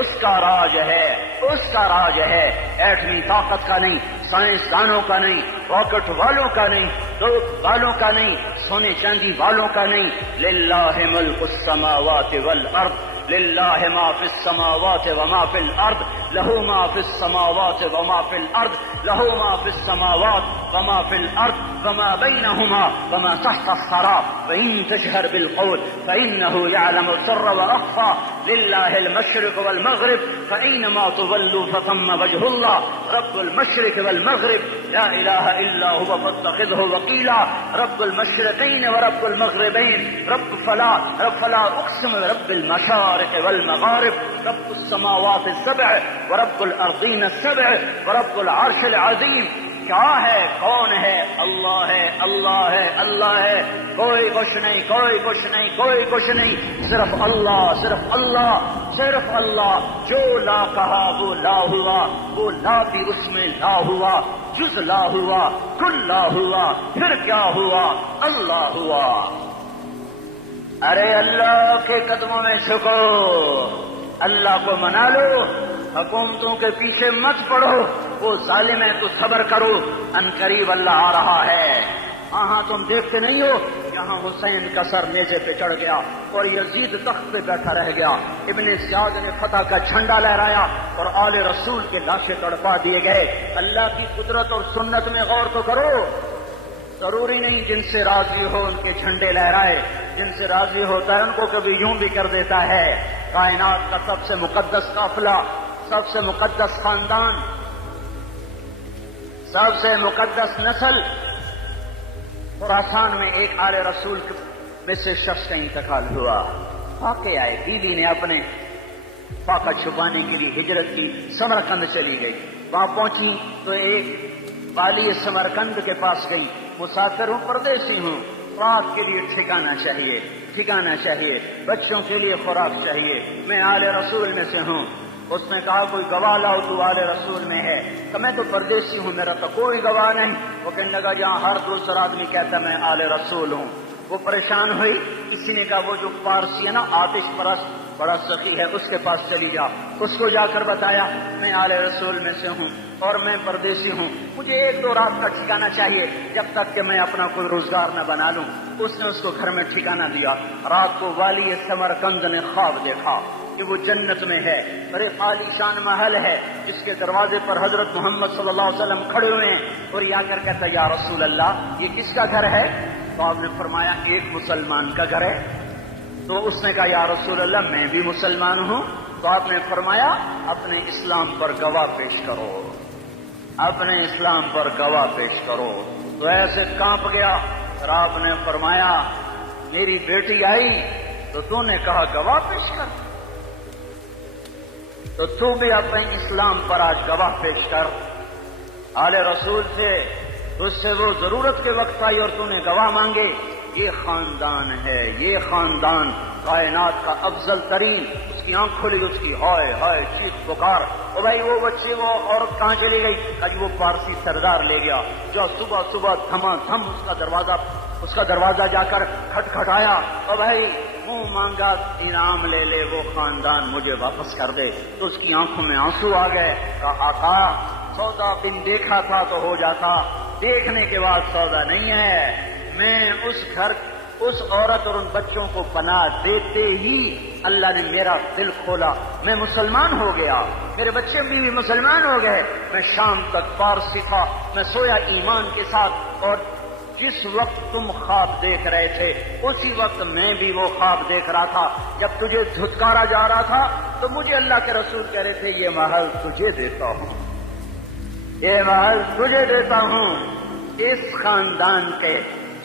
اس کا راج ہے، اس کا راج ہے، ایٹمی طاقت کا نہیں، سائنسدانوں کا نہیں، راکٹ والوں کا نہیں، دودھ والوں کا نہیں، سونے چاندی والوں کا نہیں۔ للہ ملک السماوات والارض للہ ما فی السماوات وما فی الارض لہ ما فی السماوات وما فی الارض لہ ما فی السماوات وما فی الارض وما بینہما وما تحت الثرى وإن تجهر بالقول فإنه يعلم السر وأخفى لله المشرق والمغرب فأينما تولوا فثم وجه الله رب المشرق والمغرب لا إله إلا هو فاتخذه وكيلا رب المشرقين ورب المغربين رب فلا أقسم برب المشارق والمغارب رب السماوات السبع ورب الأرضين السبع ورب العرش العظيم۔ کیا ہے، کون ہے؟ اللہ ہے، اللہ ہے، اللہ ہے، کوئی کچھ نہیں، کوئی کچھ نہیں، کوئی کچھ نہیں، صرف اللہ، صرف اللہ، صرف اللہ۔ جو لا کہا وہ لا ہوا، وہ لا بھی اس میں لا ہوا، جز لا ہوا، کل لا ہوا، پھر کیا ہوا؟ اللہ ہوا۔ ارے اللہ کے قدموں میں جھکو، اللہ کو منا لو، حکومتوں کے پیچھے مت پڑو، وہ ظالم ہے تو صبر کرو، ان قریب اللہ آ رہا ہے۔ ہاں تم دیکھتے نہیں ہو، یہاں حسین کا سر میزے پہ چڑھ گیا اور یزید تخت پہ بیٹھا رہ گیا، ابن زیاد نے فتح کا جھنڈا لہرایا اور آل رسول کے لاشیں تڑپا دیے گئے۔ اللہ کی قدرت اور سنت میں غور تو کرو، ضروری نہیں جن سے راضی ہو ان کے جھنڈے لہرائے، جن سے راضی ہوتا ہے ان کو کبھی یوں بھی کر دیتا ہے۔ کائنات کا سب سے مقدس قافلہ، سب سے مقدس خاندان، سب سے مقدس نسل، خراسان میں ایک آل رسول میں سے شخص کا انتقال ہوا۔ واقع آئے، بیوی نے اپنے فاقہ چھپانے کے لیے ہجرت کی، سمرقند چلی گئی۔ وہاں پہنچی تو ایک والی سمرقند کے پاس گئی، مسافر ہوں، پردیسی ہوں، رات کے لیے ٹھکانا چاہیے، ٹھکانا چاہیے، بچوں کے لیے خوراک چاہیے، میں آل رسول میں سے ہوں۔ اس نے کہا کوئی گواہ لاؤ تو آل رسول میں ہے، کہ میں تو پردیسی ہوں، میرا تو کوئی گواہ نہیں۔ وہ کہنے لگا جہاں ہر دوسرا آدمی کہتا میں آل رسول ہوں۔ وہ پریشان ہوئی، کسی نے کہا وہ جو پارسی ہے نا آتش پرست بڑا سخی ہے، اس کے پاس چلی جا۔ اس کو جا کر بتایا میں آل رسول میں سے ہوں اور میں پردیسی ہوں، مجھے 1-2 رات کا ٹھکانا چاہیے جب تک کہ میں اپنا کوئی روزگار نہ بنا لوں۔ اس نے اس کو گھر میں ٹھکانا دیا۔ رات کو والی سمرقند نے خواب دیکھا کہ وہ جنت میں ہے، بڑے عالی شان محل ہے جس کے دروازے پر حضرت محمد صلی اللہ علیہ وسلم کھڑے ہوئے ہیں، اور یہ آ کر کہتا یا رسول اللہ یہ کس کا گھر ہے؟ تو آپ نے فرمایا ایک مسلمان کا گھر ہے۔ تو اس نے کہا یا رسول اللہ میں بھی مسلمان ہوں۔ تو آپ نے فرمایا اپنے اسلام پر گواہ پیش کرو، اپنے اسلام پر گواہ پیش کرو۔ تو ایسے کانپ گیا، اور آپ نے فرمایا میری بیٹی آئی تو تو نے کہا گواہ پیش کر، تو تو بھی اپنے اسلام پر آج گواہ پیش کر۔ آل رسول سے تجھ سے وہ ضرورت کے وقت آئی اور تو نے گواہ مانگے۔ یہ خاندان ہے، یہ خاندان کائنات کا افضل ترین۔ اس کی آنکھ کھلی، اس کی ہائے ہائے چیخ پکار، او بھائی وہ بچے وہ عورت کہاں چلی گئی؟ آج وہ پارسی سردار لے گیا جو صبح صبح دھما دھم اس کا دروازہ جا کر کھٹکھٹایا، او بھائی منہ مانگا انعام لے لے، وہ خاندان مجھے واپس کر دے۔ تو اس کی آنکھوں میں آنسو آ گئے۔ کہا آقا سودا بن دیکھا تھا تو ہو جاتا، دیکھنے کے بعد سودا نہیں ہے۔ میں اس گھر، اس عورت اور ان بچوں کو پناہ دیتے ہی اللہ نے میرا دل کھولا، میں مسلمان ہو گیا، میرے بچے بھی مسلمان ہو گئے، میں شام تک پارسی تھا، میں سویا ایمان کے ساتھ، اور جس وقت تم خواب دیکھ رہے تھے اسی وقت میں بھی وہ خواب دیکھ رہا تھا۔ جب تجھے دھتکارا جا رہا تھا تو مجھے اللہ کے رسول کہہ رہے تھے یہ محل تجھے دیتا ہوں، یہ محل تجھے دیتا ہوں۔ اس خاندان کے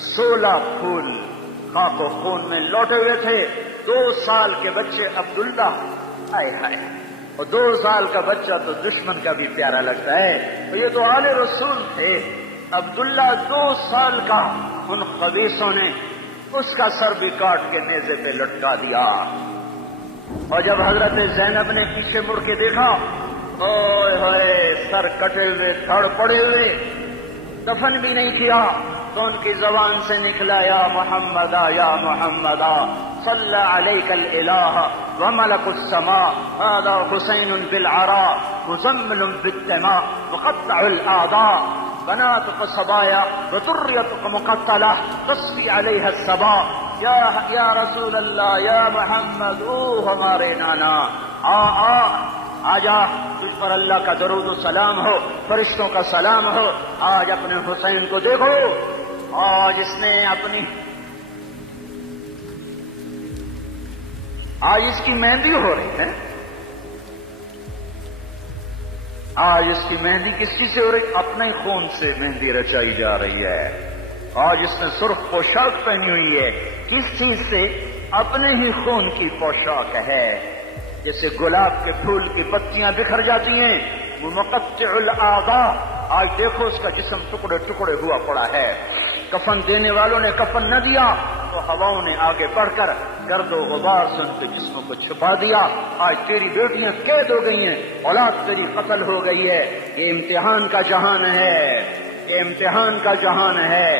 16 پھول خاک و خون میں لوٹے ہوئے تھے۔ 2 سال کے بچے عبداللہ، ہائے ہائے، اور 2 سال کا بچہ تو دشمن کا بھی پیارا لگتا ہے، تو یہ تو آل رسول تھے۔ عبداللہ 2 سال کا، ان خبیثوں نے اس کا سر بھی کاٹ کے نیزے پہ لٹکا دیا، اور جب حضرت زینب نے پیچھے مڑ کے دیکھا، اوئے ہوئے، سر کٹے ہوئے، دھڑ پڑے ہوئے، دفن بھی نہیں کیا، تو ان کی زبان سے نکلا یا محمدا یا محمدا صلی علیک الالہ وملک السماء هذا حسین بالعراء مزمل بالدماء مقطع الاعضاء بناتك صبايا وذريتك مقتلة تصفي عليها الصبا یا رسول اللہ یا محمد، او ہمارے نانا، آ جا، تجھ پر اللہ کا درود و سلام ہو، فرشتوں کا سلام ہو، آج اپنے حسین کو دیکھو، آج اس نے اپنی، آج اس کی مہندی ہو رہی ہے، آج اس کی مہندی کس چیز سے ہو رہی؟ اپنے خون سے مہندی رچائی جا رہی ہے۔ آج اس نے سرخ پوشاک پہنی ہوئی ہے، کس چیز سے؟ اپنے ہی خون کی پوشاک ہے۔ جیسے گلاب کے پھول کی پتیاں بکھر جاتی ہیں، وہ مقطع الاعضاء، آج دیکھو اس کا جسم ٹکڑے ٹکڑے ہوا پڑا ہے۔ کفن دینے والوں نے کفن نہ دیا تو ہواؤں نے آگے بڑھ کر گرد و غبار سے ان کے جسموں کو چھپا دیا۔ آج تیری بیٹیاں قید ہو گئی ہیں، اولاد تیری قتل ہو گئی ہے۔ یہ امتحان کا جہان ہے، یہ امتحان کا جہان ہے۔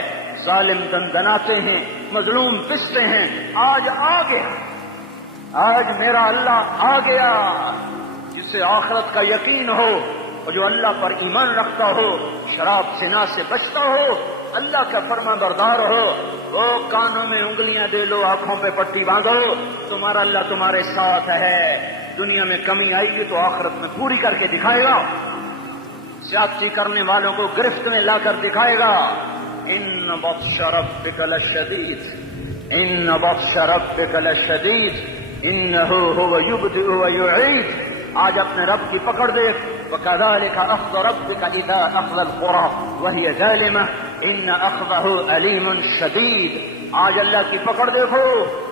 ظالم دندناتے ہیں، مظلوم پستے ہیں، آج آ گیا، آج میرا اللہ آ گیا۔ جسے آخرت کا یقین ہو اور جو اللہ پر ایمان رکھتا ہو، شراب زنا سے بچتا ہو، اللہ کا فرما بردار ہو، وہ کانوں میں انگلیاں دے لو، آنکھوں پہ پٹی باندھو، تمہارا اللہ تمہارے ساتھ ہے۔ دنیا میں کمی آئی گی تو آخرت میں پوری کر کے دکھائے گا، زیادتی کرنے والوں کو گرفت میں لا کر دکھائے گا۔ ان بطش ربک لشدید، ان بطش ربک لشدید انہ هو یبدئ ویعید۔ آج اپنے رب کی پکڑ دیکھ، وَكَذَلِكَ أَخْذُ رَبِّكَ إِذَا أَخْذَ الْقُرَىٰ وَهِيَ ظَالِمَةٌ إِنَّ أَخْذَهُ أَلِيمٌ شَدِيدٌ۔ آج اللہ کی پکڑ دیکھو،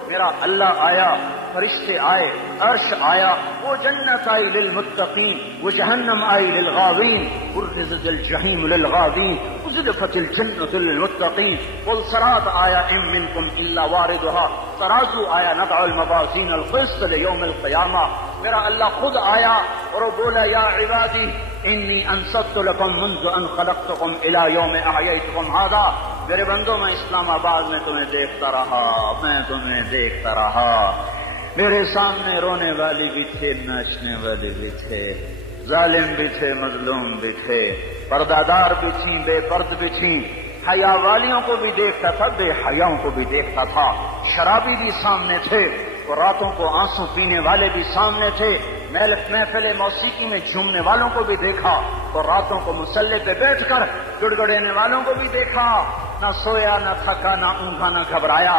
میرا اللہ آیا، فرشتے آئے، عرش آیا، وہ جنت آئی للمتقین، وہ جہنم آئی للغاوین، برزت الجحیم للغاوین، ازلفت الجنت للمتقین، والصراط آیا ان منکم الا واردها، ترازو آیا، نضع الموازین القسط لیوم القیامہ۔ میرا اللہ خود آیا اور وہ بولا یا عبادی انی انصت لکم منذ ان خلقتکم الى یوم احییتکم ھذا۔ میرے بندوں، میں اسلام آباد میں تمہیں دیکھتا رہا، میں تمہیں دیکھتا رہا، میرے سامنے رونے والی بھی تھے، ناچنے والی بھی تھے، ظالم بھی تھے، مظلوم بھی تھے، پردہ دار بھی تھیں، بے پرد بھی تھیں، حیا والیوں کو بھی دیکھتا تھا، بے حیاؤں کو بھی دیکھتا تھا، شرابی بھی سامنے تھے اور راتوں کو آنسو پینے والے بھی سامنے تھے، محفل موسیقی میں جھومنے والوں کو بھی دیکھا اور راتوں کو مصلی پہ بیٹھ کر گڑگڑانے والوں کو بھی دیکھا۔ نہ سویا، نہ تھکا، نہ اونگا، نہ گھبرایا۔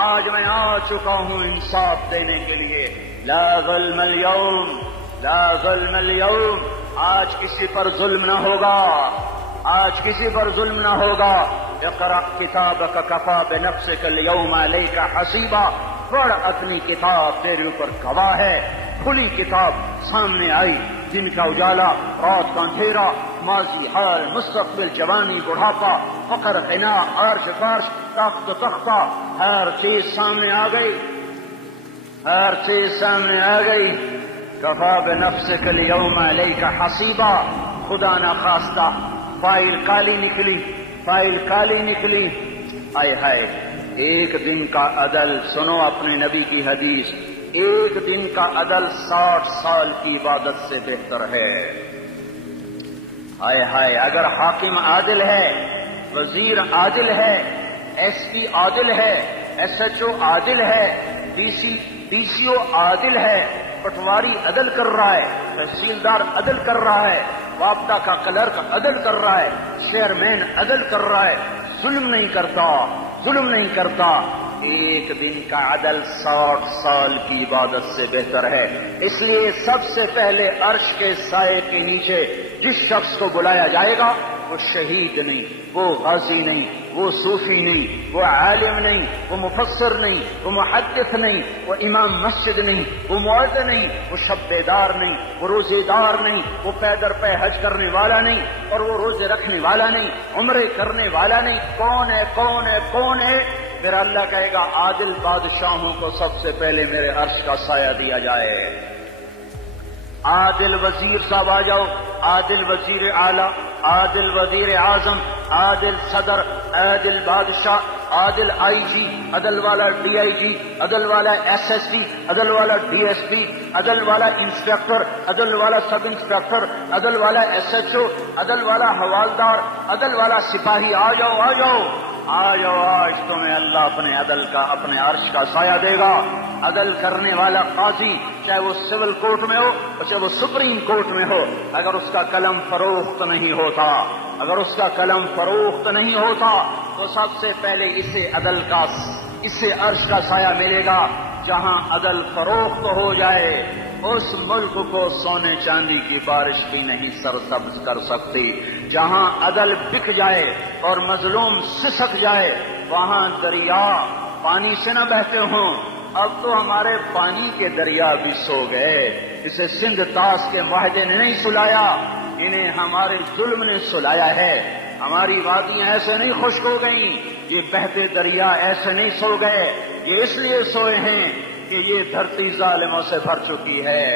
آج میں آ چکا ہوں انصاف دینے کے لیے۔ لا ظلم اليوم، لا ظلم اليوم، آج کسی پر ظلم نہ ہوگا، آج کسی پر ظلم نہ ہوگا۔ اقرأ کتابک کفی بنفسک اليوم علیک حسیبا، پڑھ اپنی کتاب، تیرے اوپر گواہ ہے۔ کھلی کتاب سامنے آئی، دن کا اجالا، رات کا اندھیرا، ماضی، حال، مستقبل، جوانی، بڑھاپا، فقر، غنا، عرش، فرش، تخت و تختہ، ہر چیز سامنے آ گئی، ہر چیز سامنے آ گئی۔ کفی بنفسک اليوم علیک حسیبا، خدا نہ خواستہ فائل کالی نکلی، فائل کالی نکلی۔ آئے ہائے، ایک دن کا عدل، سنو اپنے نبی کی حدیث، ایک دن کا عدل 60 سال کی عبادت سے بہتر ہے۔ ہائے ہائے، اگر حاکم عادل ہے، وزیر عادل ہے، ایس پی عادل ہے، ایس ایچ او عادل ہے، ڈی سی DCO عادل ہے، پٹواری عدل کر رہا ہے، تحصیلدار عدل کر رہا ہے، وابطہ کا کلرک عدل کر رہا ہے، چیئرمین عدل کر رہا ہے، ظلم نہیں کرتا، ظلم نہیں کرتا۔ ایک دن کا عدل 60 سال کی عبادت سے بہتر ہے۔ اس لیے سب سے پہلے عرش کے سائے کے نیچے جس شخص کو بلایا جائے گا وہ شہید نہیں، وہ غازی نہیں، وہ صوفی نہیں، وہ عالم نہیں، وہ مفسر نہیں، وہ محدث نہیں، وہ امام مسجد نہیں، وہ مؤذن نہیں، وہ شب بیدار نہیں، وہ روزے دار نہیں، وہ پیدر پہ حج کرنے والا نہیں، اور وہ روزے رکھنے والا نہیں، عمرے کرنے والا نہیں۔ کون ہے؟ کون ہے؟ کون ہے؟ میرا اللہ کہے گا عادل بادشاہوں کو سب سے پہلے میرے عرش کا سایہ دیا جائے۔ عادل وزیر صاحب آ جاؤ، عادل وزیر اعلی، عادل وزیر اعظم، عادل صدر، عادل بادشاہ، عادل IG، عدل والا DIG، عدل والا SSP، عدل والا DSP، عدل والا انسپیکٹر، عدل والا سب انسپیکٹر، عدل والا SHO، عدل والا حوالدار، عدل والا سپاہی۔ آ جاؤ آ جاؤ آ جاؤ، آج تمہیں اللہ اپنے عدل کا، اپنے عرش کا سایہ دے گا۔ عدل کرنے والا قاضی، چاہے وہ سول کورٹ میں ہو چاہے وہ سپریم کورٹ میں ہو، اگر اس کا قلم فروخت نہیں ہوتا، اگر اس کا قلم فروخت نہیں ہوتا تو سب سے پہلے اسے عرش کا سایہ ملے گا۔ جہاں عدل فروخت ہو جائے اس ملک کو سونے چاندی کی بارش بھی نہیں سرسبز کر سکتی۔ جہاں عدل بک جائے اور مظلوم سسک جائے وہاں دریا پانی سے نہ بہتے ہوں۔ اب تو ہمارے پانی کے دریا بھی سو گئے، اسے سندھ طاس کے معاہدے نے نہیں سلایا، انہیں ہمارے ظلم نے سلایا ہے۔ ہماری وادیاں ایسے نہیں خشک ہو گئیں، یہ بہتے دریا ایسے نہیں سو گئے، یہ اس لیے سوئے ہیں کہ یہ دھرتی ظالموں سے بھر چکی ہے۔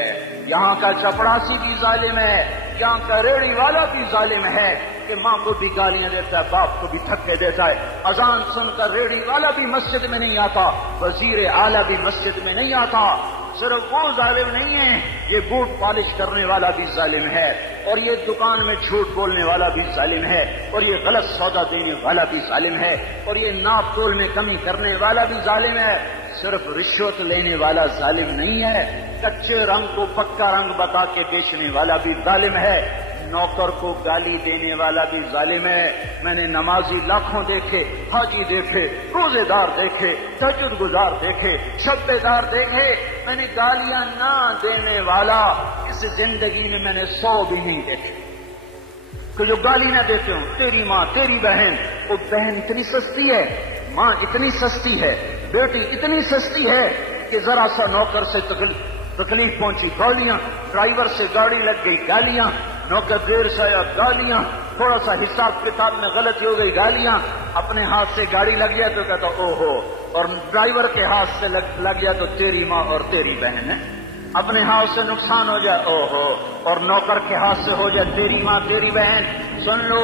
یہاں کا چپڑاسی بھی ظالم ہے، یہاں کا ریڑھی والا بھی ظالم ہے کہ ماں کو بھی گالیاں دیتا ہے، باپ کو بھی دھکے دیتا ہے۔ اذان سن کر ریڑھی والا بھی مسجد میں نہیں آتا، وزیر اعلیٰ بھی مسجد میں نہیں آتا۔ صرف وہ ظالم نہیں ہے، یہ بوٹ پالش کرنے والا بھی ظالم ہے، اور یہ دکان میں جھوٹ بولنے والا بھی ظالم ہے، اور یہ غلط سودا دینے والا بھی ظالم ہے، اور یہ ناپ تول میں کمی کرنے والا بھی ظالم ہے۔ صرف رشوت لینے والا ظالم نہیں ہے، کچے رنگ کو پکا رنگ بتا کے بیچنے والا بھی ظالم ہے، نوکر کو گالی دینے والا بھی ظالم ہے۔ میں نے نمازی لاکھوں دیکھے، حاجی دیکھے، روزے دار دیکھے، تہجد گزار دیکھے، شب بیدار دیکھے، میں نے گالیاں نہ دینے والا اس زندگی میں نے 100 بھی نہیں دیکھے کہ جو گالی نہ دیتے ہوں۔ تیری ماں، تیری بہن، وہ بہن اتنی سستی ہے، ماں اتنی سستی ہے، بیٹی اتنی سستی ہے کہ ذرا سا نوکر سے تکلیف پہنچی گالیاں، ڈرائیور سے گاڑی لگ گئی گالیاں، نوکر دیر سے آیا گالیاں، تھوڑا سا حساب کتاب میں غلطی ہو گئی گالیاں، اپنے ہاتھ سے گاڑی لگ گیا تو کہتا او ہو، اور ڈرائیور کے ہاتھ سے لگ گیا تو تیری ماں اور تیری بہن ہے، اپنے ہاتھ سے نقصان ہو جائے او ہو، اور نوکر کے ہاتھ سے ہو جائے تیری ماں تیری بہن۔ سن لو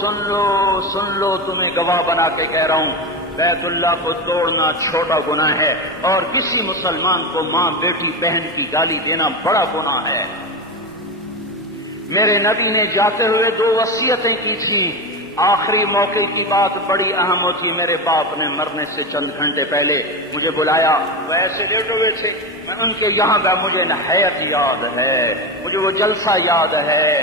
سن لو سن لو، تمہیں گواہ بنا کے کہہ رہا ہوں، بیت اللہ کو توڑنا چھوٹا گناہ ہے، اور کسی مسلمان کو ماں، بیٹی، بہن کی گالی دینا بڑا گناہ ہے۔ میرے نبی نے جاتے ہوئے 2 وصیتیں کی تھیں، آخری موقع کی بات بڑی اہم ہوتی۔ میرے باپ نے مرنے سے چند گھنٹے پہلے مجھے بلایا، وہ ایسے لیٹے ہوئے تھے، میں ان کے یہاں گیا، مجھے نہایت یاد ہے، مجھے وہ جلسہ یاد ہے،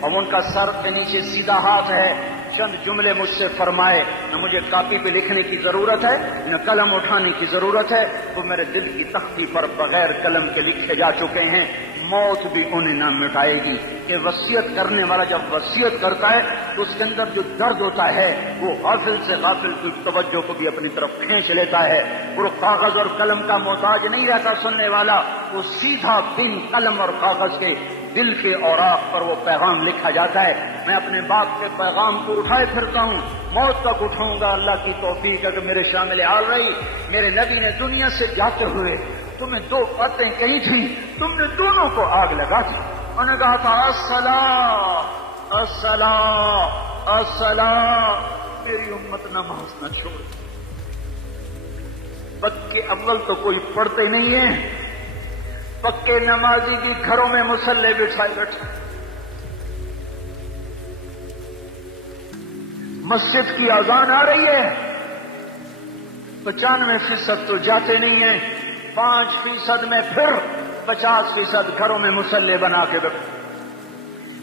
اور ان کا سر کے نیچے سیدھا ہاتھ ہے۔ چند جملے مجھ سے فرمائے، نہ مجھے کاپی پہ لکھنے کی ضرورت ہے نہ قلم اٹھانے کی ضرورت ہے، وہ میرے دل کی تختی پر بغیر قلم کے لکھے جا چکے ہیں، موت بھی انہیں نہ مٹائے گی۔ کہ وصیت کرنے والا جب وصیت کرتا ہے تو اس کے اندر جو درد ہوتا ہے وہ غافل سے غافل کی توجہ کو بھی اپنی طرف کھینچ لیتا ہے، وہ کاغذ اور قلم کا محتاج نہیں رہتا سننے والا، وہ سیدھا بن قلم اور کاغذ کے دل کے اوراق پر وہ پیغام لکھا جاتا ہے۔ میں اپنے باپ کے پیغام کو اٹھائے پھرتا ہوں، موت تک اٹھاؤں گا، اللہ کی توفیق ہے کہ میرے شامل حال رہی۔ میرے نبی نے دنیا سے جاتے ہوئے تمہیں 2 باتیں کہی تھیں، تم نے دونوں کو آگ لگا دی۔ انہوں نے کہا تھا الصلاۃ الصلاۃ الصلاۃ، میری امت نماز نہ چھوڑ۔ پکے اول تو کوئی پڑھتے نہیں ہے، پکے نمازی کی گھروں میں مصلے بچھائے بیٹھے، مسجد کی اذان آ رہی ہے، 95% تو جاتے نہیں ہیں، 5% میں پھر 50% گھروں میں مسلح بنا کے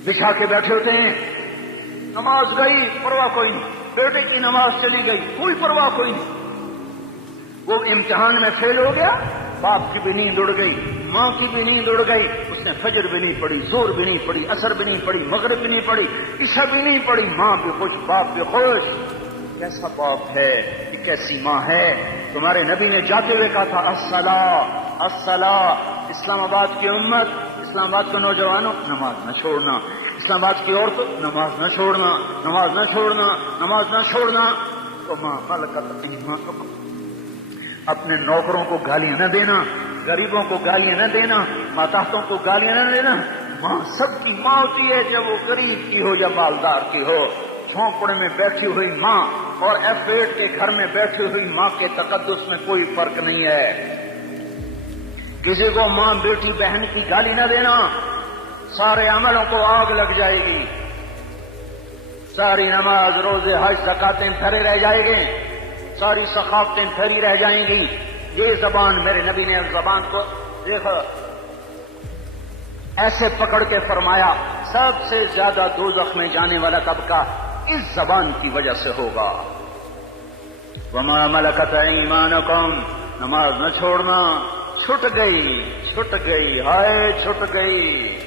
بچھا کے بیٹھے ہوتے ہیں. نماز گئی پرواہ کوئی نہیں, بیٹے کی نماز چلی گئی کوئی پرواہ کوئی نہیں. وہ امتحان میں فیل ہو گیا, باپ کی بھی نیند اڑ گئی, ماں کی بھی نیند اڑ گئی, اس نے فجر بھی نہیں پڑھی, زور بھی نہیں پڑھی, عصر بھی نہیں پڑھی, مغرب بھی نہیں پڑھی, عشاء بھی نہیں پڑھی. ماں بھی خوش, باپ بھی خوش. کیسا باپ ہے, یہ کیسی ماں ہے. تمہارے نبی نے جاتے ہوئے کہا تھا الصلاۃ الصلاۃ. اسلام آباد کی امت, اسلام آباد کے نوجوانوں, نماز نہ چھوڑنا. اسلام آباد کی عورتوں, نماز نہ چھوڑنا, نماز نہ چھوڑنا, نماز نہ چھوڑنا. تو ماں ملکت ایمانکم, اپنے نوکروں کو گالیاں نہ دینا, غریبوں کو گالیاں نہ دینا, ماتحتوں کو گالیاں نہ دینا. ماں سب کی ماں ہوتی ہے, چاہے وہ غریب کی ہو یا مالدار کی ہو. جھونپڑے میں بیٹھی ہوئی ماں اور F8 کے گھر میں بیٹھی ہوئی ماں کے تقدس میں کوئی فرق نہیں ہے. کسی کو ماں بیٹی بہن کی گالی نہ دینا, سارے عملوں کو آگ لگ جائے گی. ساری نماز, روزے, حج, زکاتیں پھرے رہ جائیں گے, ساری ثقافتیں پھری رہ جائیں گی. یہ زبان, میرے نبی نے اس زبان کو دیکھو ایسے پکڑ کے فرمایا, سب سے زیادہ دوزخ میں جانے والا طبقہ اس زبان کی وجہ سے ہوگا. وما ملکت ایمانکم, نماز نہ چھوڑنا. چھٹ گئی, ہائے چھٹ گئی.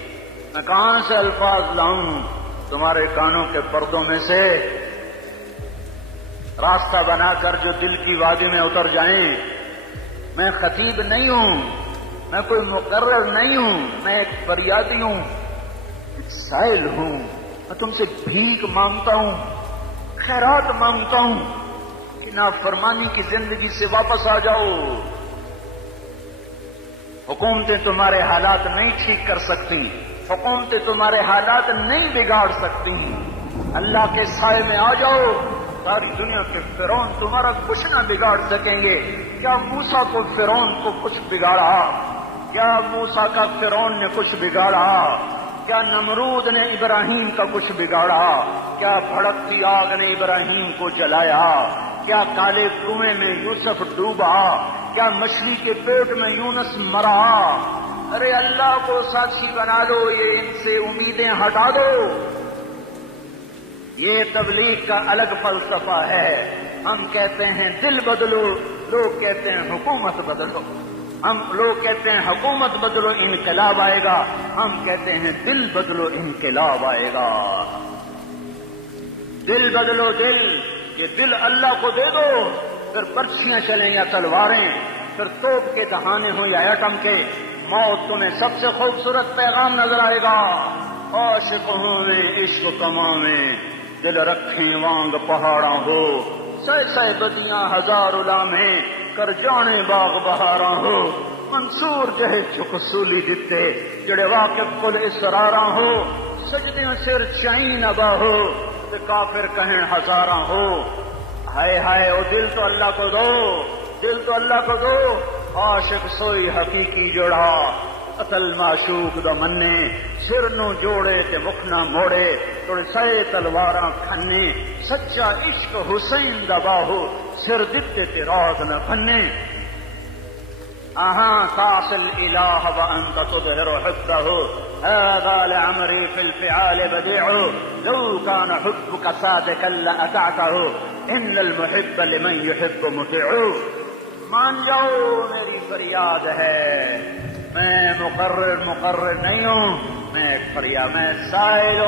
میں کہاں سے الفاظ لاؤں تمہارے کانوں کے پردوں میں سے, راستہ بنا کر جو دل کی وادی میں اتر جائیں. میں خطیب نہیں ہوں, میں کوئی مقرر نہیں ہوں, میں ایک فریادی ہوں, ایک سائل ہوں. میں تم سے بھیک مانگتا ہوں, خیرات مانگتا ہوں کہ نافرمانی کی زندگی سے واپس آ جاؤ. حکومتیں تمہارے حالات نہیں ٹھیک کر سکتی, حکومتیں تمہارے حالات نہیں بگاڑ سکتی. اللہ کے سائے میں آ جاؤ, ساری دنیا کے فرعون تمہارا کچھ نہ بگاڑ سکیں گے. کیا موسیٰ کو فرعون کو کچھ بگاڑا؟ کیا موسیٰ کا فرعون نے کچھ بگاڑا؟ کیا نمرود نے ابراہیم کا کچھ بگاڑا؟ کیا بھڑکتی آگ نے ابراہیم کو جلایا؟ کیا کالے کنویں میں یوسف ڈوبا؟ کیا مچھلی کے پیٹ میں یونس مرا؟ ارے اللہ کو ساکشی بنا لو, یہ ان سے امیدیں ہٹا دو. یہ تبلیغ کا الگ فلسفہ ہے. ہم کہتے ہیں دل بدلو, لوگ کہتے ہیں حکومت بدلو. ہم لوگ کہتے ہیں حکومت بدلو انقلاب آئے گا, ہم کہتے ہیں دل بدلو انقلاب آئے گا. دل بدلو دل, یہ دل اللہ کو دے دو, پھر برچیاں چلیں یا تلواریں, پھر توپ کے دہانے ہوں یا ایٹم کے, موت تمہیں سب سے خوبصورت پیغام نظر آئے گا. عاشق ہوں میں عشق کماں میں, دل رکھیں وانگ پہاڑاں ہو, سہ بدیاں ہزار علامیں کر جانے باغ بہاراں ہو. منصور جہے چک سولی دتے جڑے واقف کل اسراراں ہو, سجدیاں سر چائیں ابا ہو تے کافر کہیں ہزاراں ہو. ہائے ہائے او دل تو اللہ کو دو, دل تو اللہ کو دو. عاشق سوئی حقیقی جڑا, قتل معشوق دا مننے, سر نو جوڑے تے مکھ نہ موڑے, توڑے سائے تلواراں کھنے. سچا عشق حسین دا باہو, سر دتے تے راز نہ کھنے. تعصي الإله وأنت تظهر حبه, هذا لعمري في الفعال بديع, لو كان حبك صادقا لأطعته, إن المحب لمن يحب مطيع. مان جاؤ میری فریاد ہے, میں مقرر نہیں ہوں, میں ایک فریاد, میں سائل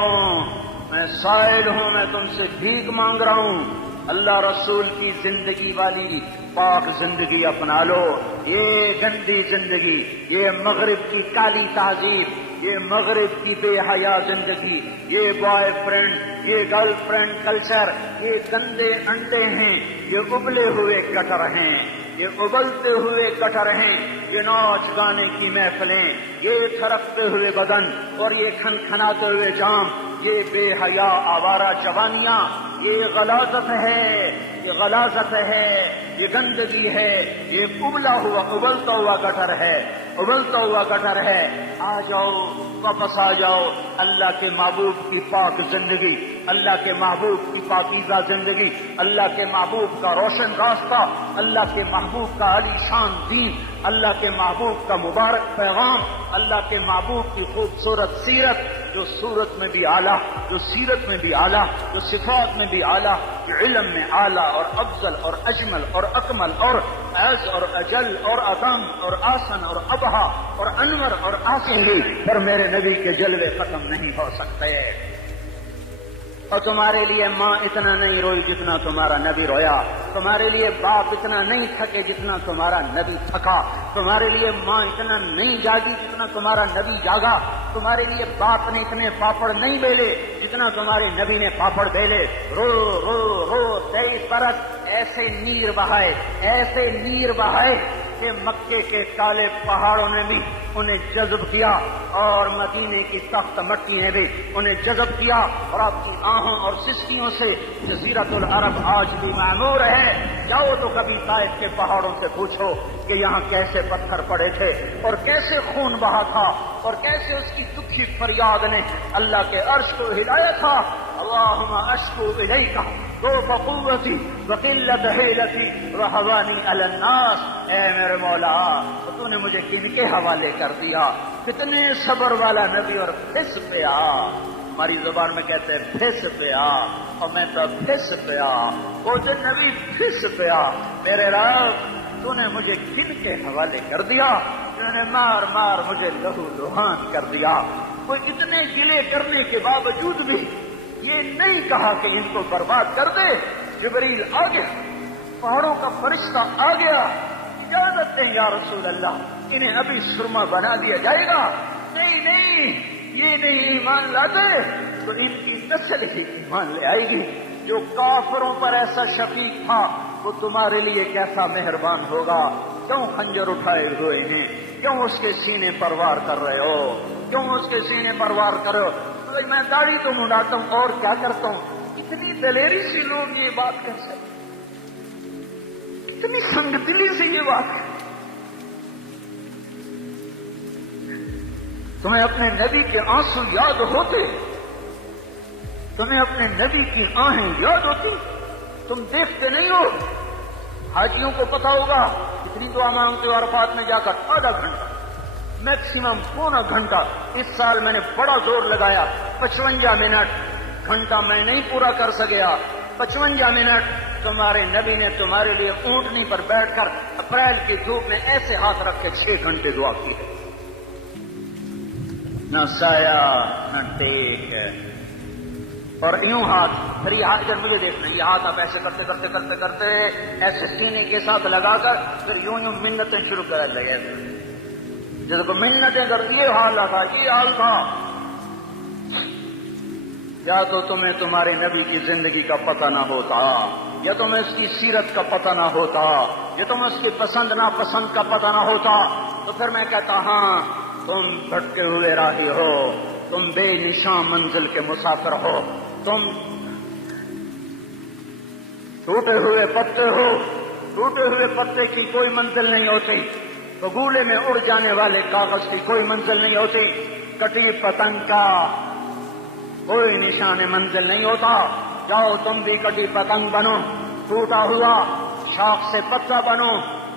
ہوں, میں تم سے بھیک مانگ رہا ہوں. اللہ رسول کی زندگی والی پاک زندگی اپنا لو. یہ گندی زندگی, یہ مغرب کی کالی تہذیب, یہ مغرب کی بے حیا زندگی, یہ بوائے فرینڈ, یہ گرل فرینڈ کلچر, یہ گندے انڈے ہیں, یہ ابلے ہوئے کٹر ہیں, یہ ابلتے ہوئے کٹر ہیں, یہ ناچ گانے کی محفلیں, یہ تھرکتے ہوئے بدن اور یہ کھنکھناتے ہوئے جام, یہ بے حیا آوارہ جوانیاں, یہ غلاظت ہے, یہ غلاظت ہے, یہ گندگی ہے, یہ ابلتا ہوا گٹر ہے, ابلتا ہوا گٹر ہے. آ جاؤ, واپس آ جاؤ اللہ کے محبوب کی پاک زندگی, اللہ کے محبوب کی پاکیزہ زندگی، اللہ کے محبوب کا روشن راستہ، اللہ کے محبوب کا علی شان دین، اللہ کے محبوب کا مبارک پیغام، اللہ کے محبوب کی خوبصورت سیرت، جو صورت میں بھی اعلیٰ، جو سیرت میں بھی اعلیٰ، جو صفات میں بھی اعلیٰ، جو علم میں اعلیٰ اور افضل اور اجمل اور اکمل اور اعز اور اجل اور ادم اور آسن اور ابہا اور انور اور آسنی، پر میرے نبی کے جلوے ختم نہیں ہو سکتے۔ اور تمہارے لیے ماں اتنا نہیں روئی جتنا تمہارا نبی رویا، تمہارے لیے باپ اتنا نہیں تھکے جتنا تمہارا نبی تھکا، تمہارے لیے ماں اتنا نہیں جاگی جتنا تمہارا نبی جاگا، تمہارے لیے باپ نے اتنے پاپڑ نہیں بیلے جتنا تمہارے نبی نے پاپڑ بیلے۔ رو رو رو 23 برس ایسے نیر بہائے، ایسے نیر بہائے کہ مکے کے کالے پہاڑوں نے بھی انہیں جذب کیا اور مدینے کی سخت مٹی نے بھی انہیں جذب کیا، اور آپ کی آہوں اور سسکیوں سے جزیرت العرب آج بھی معمور ہے۔ جاؤ تو کبھی طائف کے پہاڑوں سے پوچھو کہ یہاں کیسے پتھر پڑے تھے اور کیسے خون بہا تھا اور کیسے اس کی دکھی فریاد نے اللہ کے عرش کو ہلایا تھا۔ اللہم اشکو الیک ضعف قوتی وقلت حیلتی وہوانی علی الناس۔ اے میرے مولا، تو نے مجھے کن کے حوالے کر دیا؟ کتنے صبر والا نبی، اور پھس پیا، ہماری زبان میں کہتے ہیں پھس پیا، اور میں تو پھس پیا، وہ جو نبی پھس پیا۔ میرے رب، تو نے مجھے کن کے حوالے کر دیا؟ تو نے مار مار مجھے لہو لہان کر دیا۔ وہ اتنے گلے کرنے کے باوجود بھی یہ نہیں کہا کہ ان کو برباد کر دے۔ جبریل آ گیا، پہاڑوں کا فرشتہ آ گیا، اجازت دیں یا رسول اللہ، انہیں ابھی سرما بنا دیا جائے گا۔ نہیں نہیں، یہ نہیں ایمان لاتے تو ان کی نسل ہی ایمان لے آئے گی۔ جو کافروں پر ایسا شفیق تھا وہ تمہارے لیے کیسا مہربان ہوگا۔ کیوں خنجر اٹھائے ہوئے ہیں؟ کیوں اس کے سینے پر وار کر رہے ہو؟ کیوں اس کے سینے پر وار کر رہے ہو؟ میں داڑھی تو منڈاتا ہوں اور کیا کرتا ہوں۔ اتنی دلیری سے لوگ یہ بات کر سکتے، اتنی سنگ دلی سے یہ بات ہے۔ تمہیں اپنے نبی کے آنسو یاد ہوتے؟ تمہیں اپنے نبی کی آہیں یاد ہوتی؟ تم دیکھتے نہیں ہو؟ حاجیوں کو پتا ہوگا اتنی دعا مانگتے ہو عرفات میں جا کر آدھا گھنٹہ، میکسیمم پونا گھنٹہ۔ اس سال میں نے بڑا زور لگایا، 55 منٹ، گھنٹہ میں نہیں پورا کر سکیا، 55 منٹ تمہارے نبی نے تمہارے لیے اونٹنی پر بیٹھ کر اپریل کی دھوپ میں ایسے ہاتھ رکھ کے 6 گھنٹے دعا کی ہے۔ نہ سایہ نہ ٹیک ہے، اور یوں ہاتھ، پھر یہ ہاتھ ادھر مجھے دیکھنا، یہ ہاتھ آپ ایسے کرتے کرتے کرتے کرتے ایسے سینے کے ساتھ لگا کر پھر یوں یوں منتیں شروع کر لگے، جیسے کو منتیں کر، یہ حال تھا، یہ حال تھا۔ یا تو تمہیں تمہارے نبی کی زندگی کا پتہ نہ ہوتا، یا تمہیں اس کی سیرت کا پتہ نہ ہوتا، یا تمہیں اس کی پسند ناپسند کا پتہ نہ ہوتا، تو پھر میں کہتا ہاں تم بھٹکے ہوئے راہی ہو، تم بے نشان منزل کے مسافر ہو، تم ٹوٹے ہوئے پتے ہو، ٹوٹے ہوئے پتے کی کوئی منزل نہیں ہوتی، بگولے میں اڑ جانے والے کاغذ کی کوئی منزل نہیں ہوتی، کٹی پتنگ کا کوئی نشان منزل نہیں ہوتا۔ جاؤ تم بھی کٹی پتنگ بنو، ٹوٹا ہوا شاخ سے پتا بنو،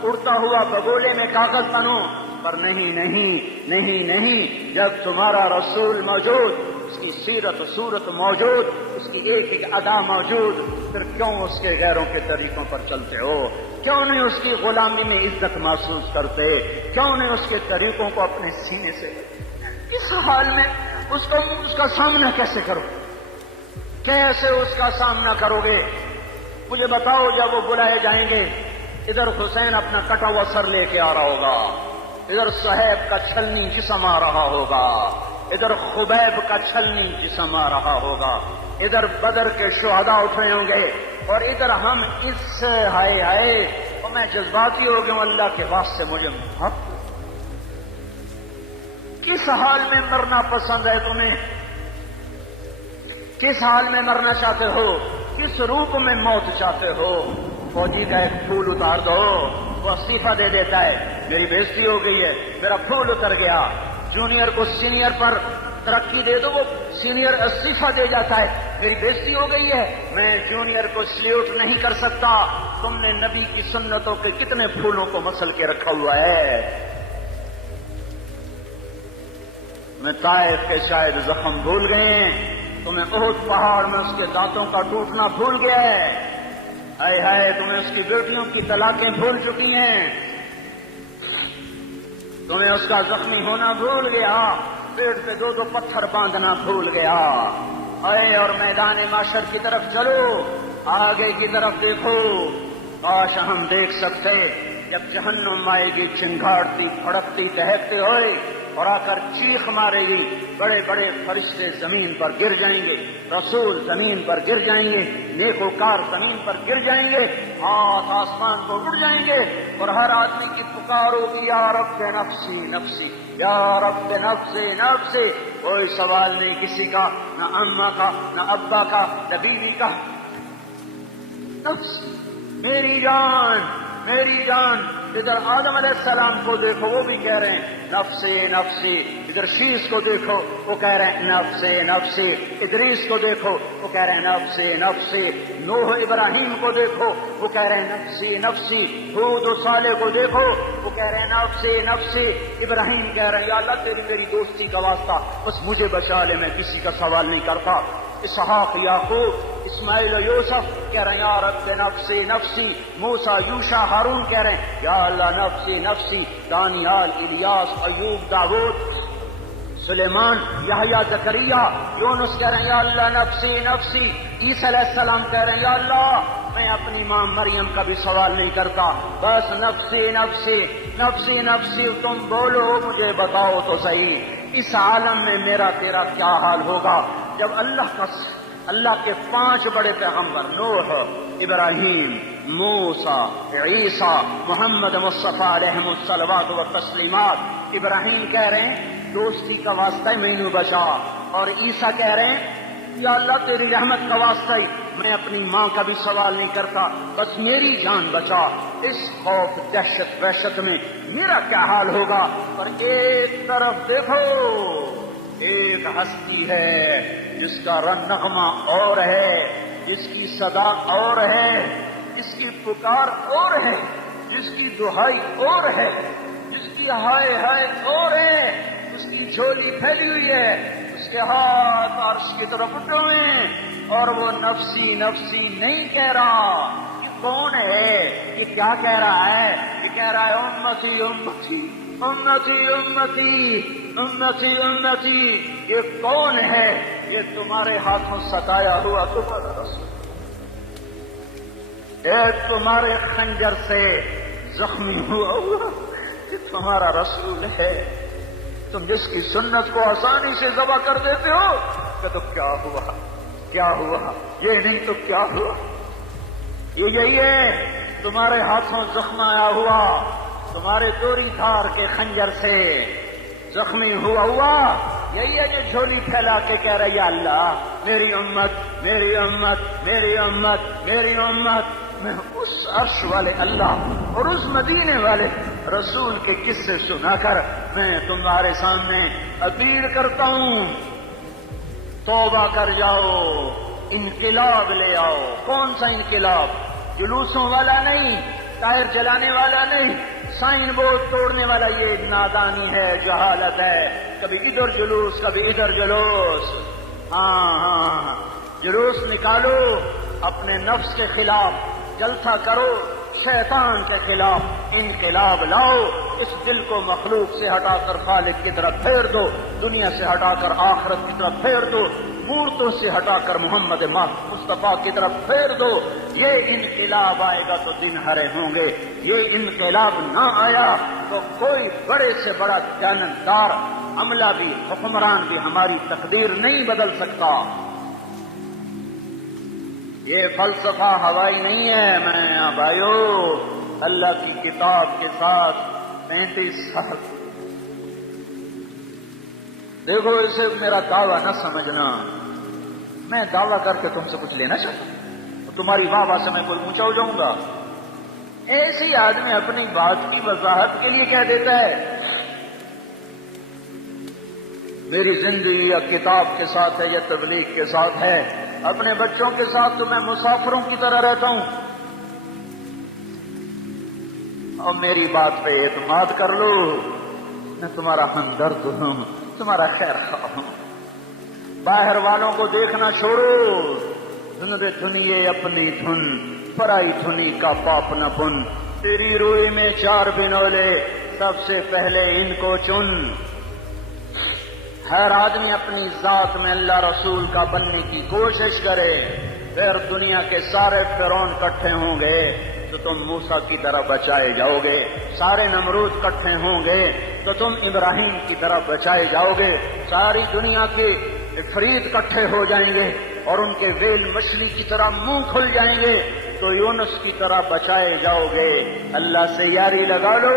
اڑتا ہوا بگولے میں کاغذ بنو، پر نہیں نہیں نہیں نہیں، جب تمہارا رسول موجود، اس کی سیرت صورت موجود، اس کی ایک ایک ادا موجود، پھر کیوں اس کے غیروں کے طریقوں پر چلتے ہو؟ کیوں نہیں اس کی غلامی میں عزت محسوس کرتے؟ کیوں نہیں اس کے طریقوں کو اپنے سینے سے؟ اس حال میں اس کا سامنا کیسے کرو؟ کیسے اس کا سامنا کرو گے؟ مجھے بتاؤ، جب وہ بلائے جائیں گے، ادھر حسین اپنا کٹا ہوا سر لے کے آ رہا ہوگا، ادھر صہیب کا چھلنی جسم آ رہا ہوگا، ادھر خبیب کا چھلنی جسم آ رہا ہوگا، ادھر بدر کے شہداء اٹھ رہے ہوں گے، اور ادھر ہم اس ہائے ہائے، اور میں جذباتی ہو گیا ہوں، اللہ کے واسطے مجھے محبت۔ کس حال میں مرنا پسند ہے تمہیں؟ کس حال میں مرنا چاہتے ہو؟ کس روپ میں موت چاہتے ہو؟ فوجی کا ایک پھول اتار دو، وہ استعفیٰ دے دیتا ہے، میری بےزتی ہو گئی ہے، میرا پھول اتر گیا۔ جونیئر کو سینئر پر ترقی دے دو وہ سینئر استعفیٰ دے جاتا ہے، میری بےزتی ہو گئی ہے، میں جونیئر کو سلیوٹ نہیں کر سکتا۔ تم نے نبی کی سنتوں کے کتنے پھولوں کو مسل کے رکھا ہوا ہے۔ میں طائف کے شاید زخم بھول گئے ہیں، تمہیں احد پہاڑ میں اس کے دانتوں کا ٹوٹنا بھول گیا ہے، ہائے ہائے تمہیں اس کی بیٹیوں کی طلاقیں بھول چکی ہیں، تمہیں اس کا زخمی ہونا بھول گیا، پیٹ پہ دو دو پتھر باندھنا بھول گیا۔ اے اور میدان معاشر کی طرف چلو، آگے کی طرف دیکھو، کاش ہم دیکھ سکتے جب جہنم آئے گی چنگاڑتی پھڑکتی دہکتے ہوئے اور آ کر چیخ مارے گی، بڑے بڑے فرشتے زمین پر گر جائیں گے، رسول زمین پر گر جائیں گے، نیکوکار زمین پر گر جائیں گے، ہاتھ آسمان کو اڑ جائیں گے، اور ہر آدمی کی پکار ہوگی یا رب نفسی نفسی، یا رب نفسی نفسی۔ کوئی سوال نہیں کسی کا، نہ اماں کا، نہ ابا کا، نہ بیوی کا، نفسی میری جان میری جان۔ ادھر آدم علیہ السلام کو دیکھو وہ بھی کہہ رہے ہیں نفسی نفسی، ادھر شیش کو دیکھو وہ کہہ رہے ہیں نفسی نفسی، ادریس کو دیکھو وہ کہہ رہے ہیں نفسی نفسی، نوح ابراہیم کو دیکھو وہ کہہ رہے ہیں نفسی نفسی، ہود و صالح کو دیکھو وہ کہہ رہے ہیں نفسی نفسی، ابراہیم کہہ رہے ہیں یا اللہ تیری میری دوستی کا واسطہ بس مجھے بچا لے، میں کسی کا سوال نہیں کرتا۔ اسحاق یعقوب اسماعیل و یوسف کہہ رہے ہیں یا رب نفسی نفسی، موسیٰ یوشع ہارون کہہ رہے ہیں یا اللہ نفسی نفسی، دانیال الیاس ایوب داؤد سلیمان یحییٰ زکریا یونس کہہ رہے ہیں یا اللہ نفسی نفسی، عیسیٰ علیہ السلام کہہ رہے ہیں یا اللہ میں اپنی ماں مریم کا بھی سوال نہیں کرتا، بس نفسی نفسی نفسی نفسی، تم بولو مجھے بتاؤ تو صحیح اس عالم میں میرا تیرا کیا حال ہوگا جب اللہ کے 5 بڑے پیغمبر نوح، ابراہیم، موسیٰ، عیسیٰ، محمد مصطفیٰ علیہ الصلوات و تسلیمات، ابراہیم کہہ رہے ہیں دوستی کا واسطہ مینو بچا، اور عیسیٰ کہہ رہے ہیں یا اللہ تیری رحمت کا واسطہ ہی میں اپنی ماں کا بھی سوال نہیں کرتا، بس میری جان بچا۔ اس خوف دہشت وحشت میں میرا کیا حال ہوگا؟ اور ایک طرف دیکھو ایک ہستی ہے جس کا نغمہ اور ہے، جس کی صدا اور ہے، جس کی پکار اور ہے، جس کی دہائی اور ہے، جس کی ہائے ہائے اور ہے، اس کی جھولی پھیلی ہوئی ہے، اس کے ہاتھ عرش کی طرف اٹھے ہوئے ہیں، اور وہ نفسی نفسی نہیں کہہ رہا۔ یہ کون ہے؟ یہ کیا کہہ رہا ہے؟ یہ کہہ رہا ہے امتی امتی امتی امتی امتی امتی۔ یہ کون ہے؟ یہ تمہارے ہاتھوں ستایا ہوا تمہارا رسول، یہ تمہارے خنجر سے زخمی ہوا یہ تمہارا رسول ہے۔ تم جس کی سنت کو آسانی سے ذبح کر دیتے ہو کہ تو کیا ہوا کیا ہوا، یہ نہیں تو کیا ہوا، یہ یہی ہے تمہارے ہاتھوں زخم آیا ہوا، تمہارے دوری دھار کے خنجر سے زخمی ہوا یہی ہے جو جھولی پھیلا کے کہہ رہا ہے یا اللہ میری امت میری امت میری امت میری امت۔ میں اس عرش والے اللہ اور اس مدینے والے رسول کے قصے سنا کر میں تمہارے سامنے اپیل کرتا ہوں، توبہ کر جاؤ، انقلاب لے آؤ۔ کون سا انقلاب؟ جلوسوں والا نہیں، ٹائر جلانے والا نہیں، سائن بورڈ توڑنے والا، یہ نادانی ہے، جہالت ہے، کبھی ادھر جلوس کبھی ادھر جلوس۔ ہاں جلوس نکالو، اپنے نفس کے خلاف جلسہ کرو، شیطان کے خلاف انقلاب لاؤ، اس دل کو مخلوق سے ہٹا کر خالق کی طرف پھیر دو، دنیا سے ہٹا کر آخرت کی طرف پھیر دو، مورتوں سے ہٹا کر محمد مصطفیٰ کی طرف پھیر دو۔ یہ انقلاب آئے گا تو دن ہرے ہوں گے، یہ انقلاب نہ آیا تو کوئی بڑے سے بڑا جانبدار عملہ بھی حکمران بھی ہماری تقدیر نہیں بدل سکتا۔ یہ فلسفہ ہوائی نہیں ہے۔ میں بھائیو اللہ کی کتاب کے ساتھ 35 سال، دیکھو اسے میرا دعویٰ نہ سمجھنا، میں دعویٰ کر کے تم سے کچھ لینا چاہتا ہوں، تمہاری واہ واہ سے میں کوئی اونچا ہو جاؤں گا؟ ایسے ہی آدمی اپنی بات کی وضاحت کے لیے کہہ دیتا ہے میری زندگی یا کتاب کے ساتھ ہے یا تبلیغ کے ساتھ ہے. اپنے بچوں کے ساتھ تو میں مسافروں کی طرح رہتا ہوں. اور میری بات پہ اعتماد کر لو، میں تمہارا ہمدرد ہوں، تمہارا خیر خواہ ہوں. باہر والوں کو دیکھنا چھوڑو. دھن دھنیے اپنی دھن، پرائی دھنی کا پاپ نہ بن. تیری روئی میں 4 بنولے، سب سے پہلے ان کو چن. ہر آدمی اپنی ذات میں اللہ رسول کا بننے کی کوشش کرے، پھر دنیا کے سارے فرعون اکٹھے ہوں گے تو تم موسیٰ کی طرح بچائے جاؤ گے. سارے نمرود اکٹھے ہوں گے تو تم ابراہیم کی طرح بچائے جاؤ گے. ساری دنیا کے فرید اکٹھے ہو جائیں گے اور ان کے ویل مچھلی کی طرح منہ کھل جائیں گے تو یونس کی طرح بچائے جاؤ گے. اللہ سے یاری لگا لو،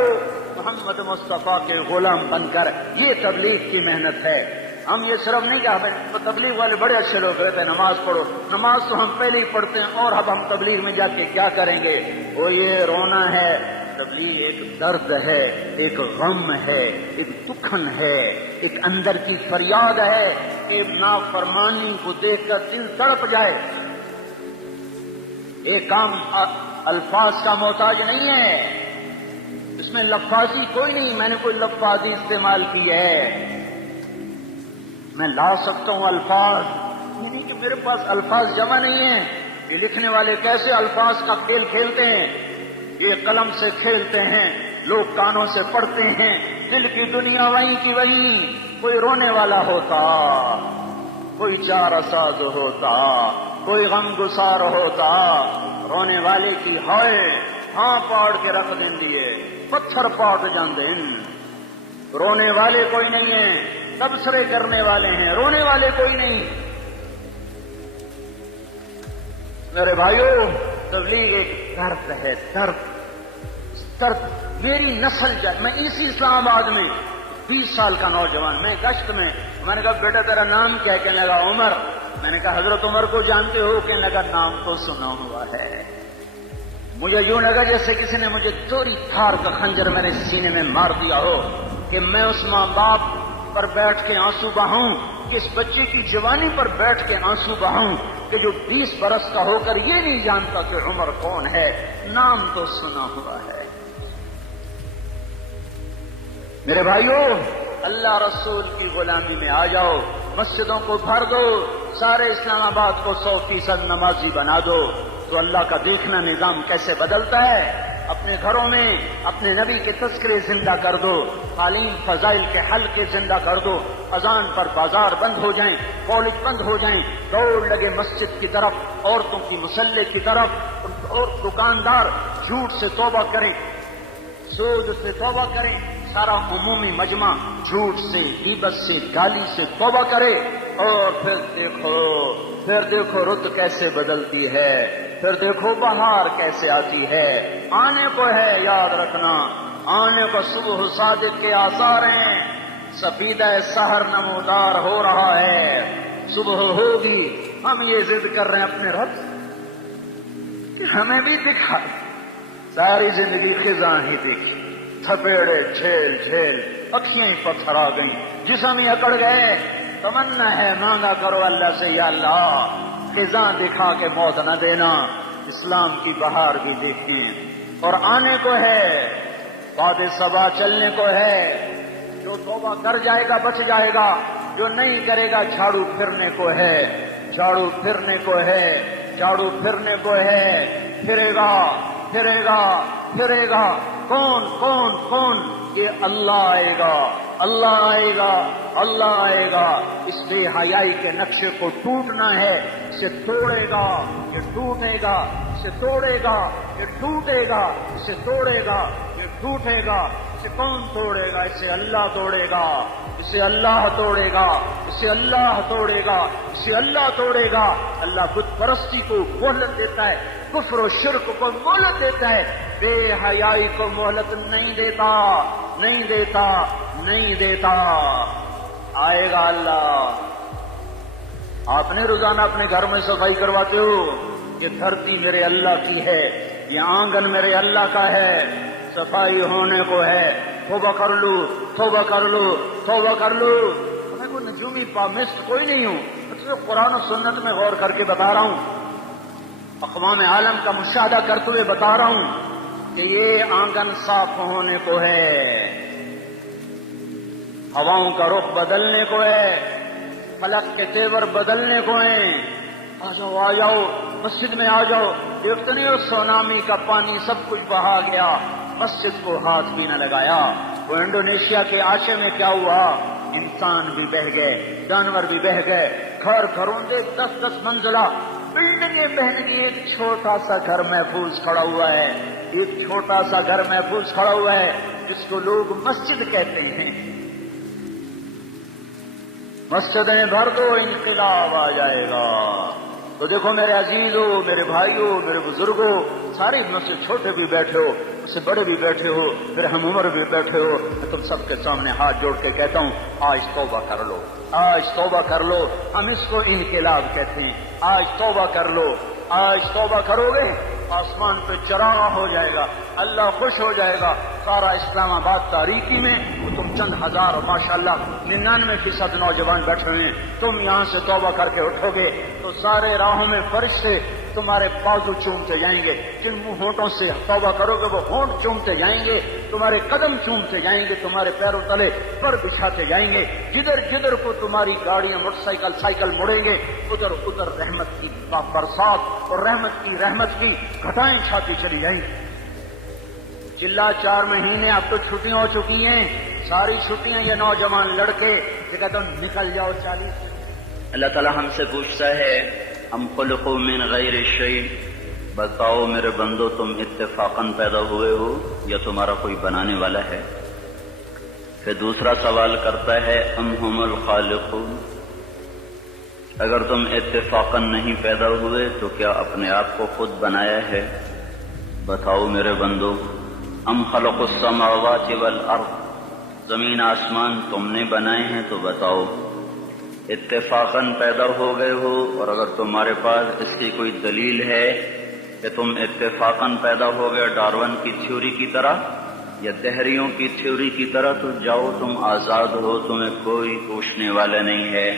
محمد مصطفیٰ کے غلام بن کر. یہ تبلیغ کی محنت ہے. ہم یہ صرف نہیں کہتے، تبلیغ والے بڑے اچھے لوگ کہتے ہیں نماز پڑھو. نماز تو ہم پہلے ہی پڑھتے ہیں، اور اب ہم تبلیغ میں جا کے کیا کریں گے؟ وہ یہ رونا ہے. تبلیغ ایک درد ہے، ایک غم ہے، ایک دکھن ہے، ایک اندر کی فریاد ہے کہ نافرمانی کو دیکھ کر دل تڑپ جائے. ایک کام الفاظ کا محتاج نہیں ہے، اس میں لفاظی کوئی نہیں. میں نے کوئی لفاظی استعمال کی ہے، میں لا سکتا ہوں الفاظ، یہ نہیں کہ میرے پاس الفاظ جمع نہیں ہیں. یہ لکھنے والے کیسے الفاظ کا کھیل کھیلتے ہیں، یہ قلم سے کھیلتے ہیں، لوگ کانوں سے پڑھتے ہیں. دل کی دنیا وہیں کی وہیں. کوئی رونے والا ہوتا، کوئی چارہ ساز ہوتا، کوئی غم گسار ہوتا. رونے والے کی ہائے ہاں پاڑ کے رکھ دیں دیے، پتھر پاٹ جاندے. رونے والے کوئی نہیں ہیں، تبصرے کرنے والے ہیں، رونے والے کوئی نہیں. میرے بھائیو، تبلیغ ایک درد ہے، درد. میری نسل میں اسی اسلام آباد میں 20 سال کا نوجوان، میں گشت میں نے کہا بیٹا تیرا نام کیا؟ کہنے لگا عمر. میں نے کہا حضرت عمر کو جانتے ہو؟ کہنے لگا نام تو سنا ہوا ہے. مجھے یوں لگا جیسے کسی نے مجھے چوری دھار کا خنجر میرے سینے میں مار دیا ہو کہ میں اس ماں باپ پر بیٹھ کے آنسو بہاؤں، کہ اس بچے کی جوانی پر بیٹھ کے آنسو بہاؤں کہ جو 20 برس کا ہو کر یہ نہیں جانتا کہ عمر کون ہے. نام تو سنا ہوا ہے. میرے بھائیوں، اللہ رسول کی غلامی میں آ جاؤ. مسجدوں کو بھر دو، سارے اسلام آباد کو 100% نمازی بنا دو تو اللہ کا دیکھنا نظام کیسے بدلتا ہے. اپنے گھروں میں اپنے نبی کے تذکرے زندہ کر دو، تعلیم فضائل کے حلقے زندہ کر دو. اذان پر بازار بند ہو جائیں، کالج بند ہو جائیں، دوڑ لگے مسجد کی طرف، عورتوں کی مصلے کی طرف. اور دکاندار جھوٹ سے توبہ کریں، سود سے توبہ کریں. سارا عمومی مجمع جھوٹ سے، غیبت سے، گالی سے توبہ کرے. اور پھر دیکھو رت کیسے بدلتی ہے، پھر دیکھو بہار کیسے آتی ہے. آنے کو ہے، یاد رکھنا، آنے کو صبح صادق کے آثار ہیں. سفیدہ سحر نمودار ہو رہا ہے، صبح ہوگی. ہم یہ ضد کر رہے ہیں اپنے رب کہ ہمیں بھی دکھا. ساری زندگی خزاں ہی دکھی، تھپیڑے جھیل جھیل، اکھیاں ہی پتھر آ گئیں، جسم ہی اکڑ گئے. تمنا ہے مانگا کرو اللہ سے، یا اللہ خزاں دکھا کے موت نہ دینا. اسلام کی بہار بھی دیکھیں. اور آنے کو ہے، باد صبا چلنے کو ہے. جو توبہ کر جائے گا بچ جائے گا، جو نہیں کرے گا جھاڑو پھرنے کو ہے. جھاڑو پھرنے کو ہے، جھاڑو پھرنے کو ہے. پھرے گا پھرے گا پھرے گا. کون کون کون؟ یہ اللہ آئے گا، اللہ آئے گا، اللہ آئے گا. اس بے حیائی کے نقشے کو ٹوٹنا ہے. اسے توڑے گا، یہ ٹوٹے گا. اسے توڑے گا، یہ ٹوٹے گا. اسے توڑے گا، یہ ٹوٹے گا. اسے کون توڑے گا؟ اسے اللہ توڑے گا. اسے اللہ توڑے گا. اسے اللہ توڑے گا. اسے اللہ توڑے گا. اللہ بت پرستی کو مہلت دیتا ہے، کفر و شرک کو مہلت دیتا ہے، بے حیائی کو مہلت نہیں دیتا، نہیں دیتا، نہیں دیتا. آئے گا اللہ. آپ نے روزانہ اپنے گھر میں صفائی کرواتے ہو. یہ دھرتی میرے اللہ کی ہے، یہ آنگن میرے اللہ کا ہے. صفائی ہونے کو ہے. توبہ کر لو، توبہ کر لو، توبہ کر لو. تمہیں کوئی کاپی پامسٹ کوئی نہیں ہوں، صرف قرآن و سنت میں غور کر کے بتا رہا ہوں، اقوام عالم کا مشاہدہ کرتے ہوئے بتا رہا ہوں کہ یہ آنگن صاف ہونے کو ہے، ہواؤں کا رخ بدلنے کو ہے، فلک کے تیور بدلنے کو ہیں۔ آ جاؤ آ جاؤ، مسجد میں آ جاؤ، دیکھتے نہیں ہو سونامی کا پانی سب کچھ بہا گیا، مسجد کو ہاتھ بھی نہ لگایا۔ وہ انڈونیشیا کے عاشے میں کیا ہوا، انسان بھی بہ گئے، جانور بھی بہ گئے، گھر گھروندے 10-10 منزلہ بلڈنگیں بہن گئی، ایک چھوٹا سا گھر محفوظ کھڑا ہوا ہے، ایک چھوٹا سا گھر محفوظ کھڑا ہوا ہے جس کو لوگ مسجد کہتے ہیں۔ مسجدیں بھر دو، انقلاب آ جائے گا۔ تو دیکھو میرے عزیزوں، میرے بھائیوں، میرے بزرگوں، سارے مسجد چھوٹے بھی بیٹھے ہو، اس سے بڑے بھی بیٹھے ہو، پھر ہم عمر بھی بیٹھے ہو، میں تم سب کے سامنے ہاتھ جوڑ کے کہتا ہوں آج توبہ کر لو، آج توبہ کر لو۔ ہم اس کو انقلاب کہتے ہیں۔ آج توبہ کر لو، آج توبہ کرو گے آسمان پہ چراغ ہو جائے گا، اللہ خوش ہو جائے گا۔ سارا اسلام آباد تاریکی میں وہ تم چند ہزار، ماشاءاللہ 99% نوجوان بیٹھے ہوئے ہیں، تم یہاں سے توبہ کر کے اٹھو گے تو سارے راہوں میں فرشتے تمہارے بازو چومتے جائیں گے، جن ہونٹوں سے توبہ کرو گے وہ ہونٹ چومتے جائیں گے، تمہارے قدم چومتے جائیں گے، تمہارے پیروں تلے پر بچھاتے جائیں گے، جدھر جدھر کو تمہاری گاڑیاں موٹر سائیکل سائیکل مڑیں گے ادھر ادھر رحمت کی برسات اور رحمت کی گھٹائیں چھاتی چلی جائیں گی۔ چلا 4 مہینے اب تو چھٹیاں ہو چکی ہیں، ساری چھٹیاں یہ نوجوان لڑکے کہتے ہیں نکل جاؤ 40۔ اللہ تعالیٰ ہم سے پوچھتا ہے ہم خلقوا من غیر شیء، بتاؤ میرے بندو تم اتفاقاً پیدا ہوئے ہو یا تمہارا کوئی بنانے والا ہے؟ پھر دوسرا سوال کرتا ہے ام هم الخالقون، اگر تم اتفاقاً نہیں پیدا ہوئے تو کیا اپنے آپ کو خود بنایا ہے؟ بتاؤ میرے بندو ام خلق السماوات والارض، زمین آسمان تم نے بنائے ہیں تو بتاؤ اتفاقاً پیدا ہو گئے ہو؟ اور اگر تمہارے پاس اس کی کوئی دلیل ہے کہ تم اتفاقاً پیدا ہو گئے ڈارون کی تھیوری کی طرح یا دہریوں کی تھیوری کی طرح، تو جاؤ تم آزاد ہو، تمہیں کوئی پوچھنے والا نہیں ہے،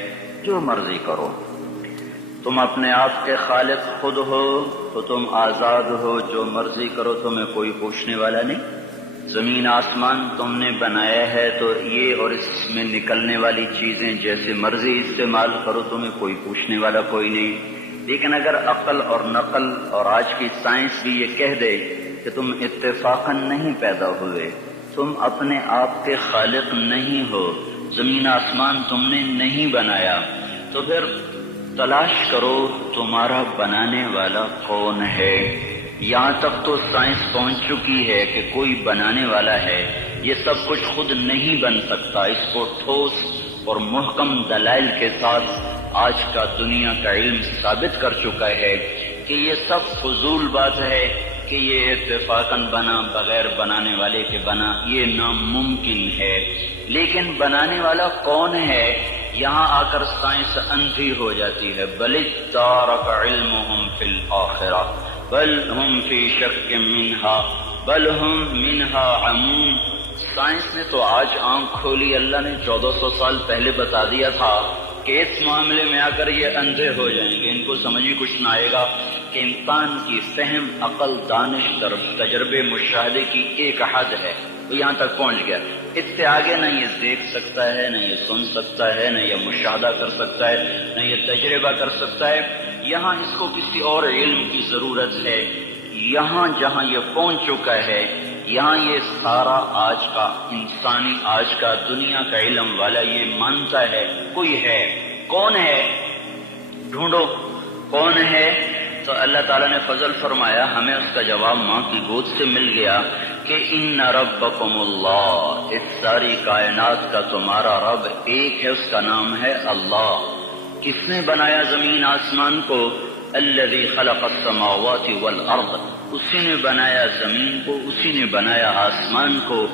جو مرضی کرو۔ تم اپنے آپ کے خالق خود ہو تو تم آزاد ہو، جو مرضی کرو، تمہیں کوئی پوچھنے والا نہیں۔ زمین آسمان تم نے بنایا ہے تو یہ اور اس میں نکلنے والی چیزیں جیسے مرضی استعمال کرو، تمہیں کوئی پوچھنے والا کوئی نہیں۔ لیکن اگر عقل اور نقل اور آج کی سائنس بھی یہ کہہ دے کہ تم اتفاقاً نہیں پیدا ہوئے، تم اپنے آپ کے خالق نہیں ہو، زمین آسمان تم نے نہیں بنایا، تو پھر تلاش کرو تمہارا بنانے والا کون ہے۔ یہاں تک تو سائنس پہنچ چکی ہے کہ کوئی بنانے والا ہے، یہ سب کچھ خود نہیں بن سکتا۔ اس کو ٹھوس اور محکم دلائل کے ساتھ آج کا دنیا کا علم ثابت کر چکا ہے کہ یہ سب فضول بات ہے کہ یہ اتفاقاً بنا، بغیر بنانے والے کے بنا، یہ ناممکن ہے۔ لیکن بنانے والا کون ہے، یہاں آ کر سائنس اندھی ہو جاتی ہے۔ بل ادارک علمہم فی الآخرہ بل ہم فی شک منہا بل ہم منہا عمون۔ سائنس نے تو آج آنکھ کھولی، اللہ نے 1400 سال پہلے بتا دیا تھا کہ اس معاملے میں آ کر یہ اندھے ہو جائیں گے، ان کو سمجھ ہی کچھ نہ آئے گا کہ انسان کی فہم، عقل، دانش، تجربے، مشاہدے کی ایک حد ہے، تو یہاں تک پہنچ گیا۔ اس سے آگے نہ یہ دیکھ سکتا ہے، نہ یہ سن سکتا ہے، نہ یہ مشاہدہ کر سکتا ہے، نہ یہ تجربہ کر سکتا ہے۔ یہاں اس کو کسی اور علم کی ضرورت ہے۔ یہاں جہاں یہ پہنچ چکا ہے، یہاں یہ سارا آج کا انسانی، آج کا دنیا کا علم والا یہ مانتا ہے کوئی ہے۔ کون ہے؟ ڈھونڈو کون ہے؟ تو اللہ تعالیٰ نے فضل فرمایا، ہمیں اس کا جواب ماں کی گود سے مل گیا کہ ان ربکم اللہ، اس ساری کائنات کا تمہارا رب ایک ہے، اس کا نام ہے اللہ۔ کس نے بنایا زمین آسمان کو؟ الذی خلق السماوات والارض، اسی نے بنایا زمین کو، اسی نے بنایا آسمان کو۔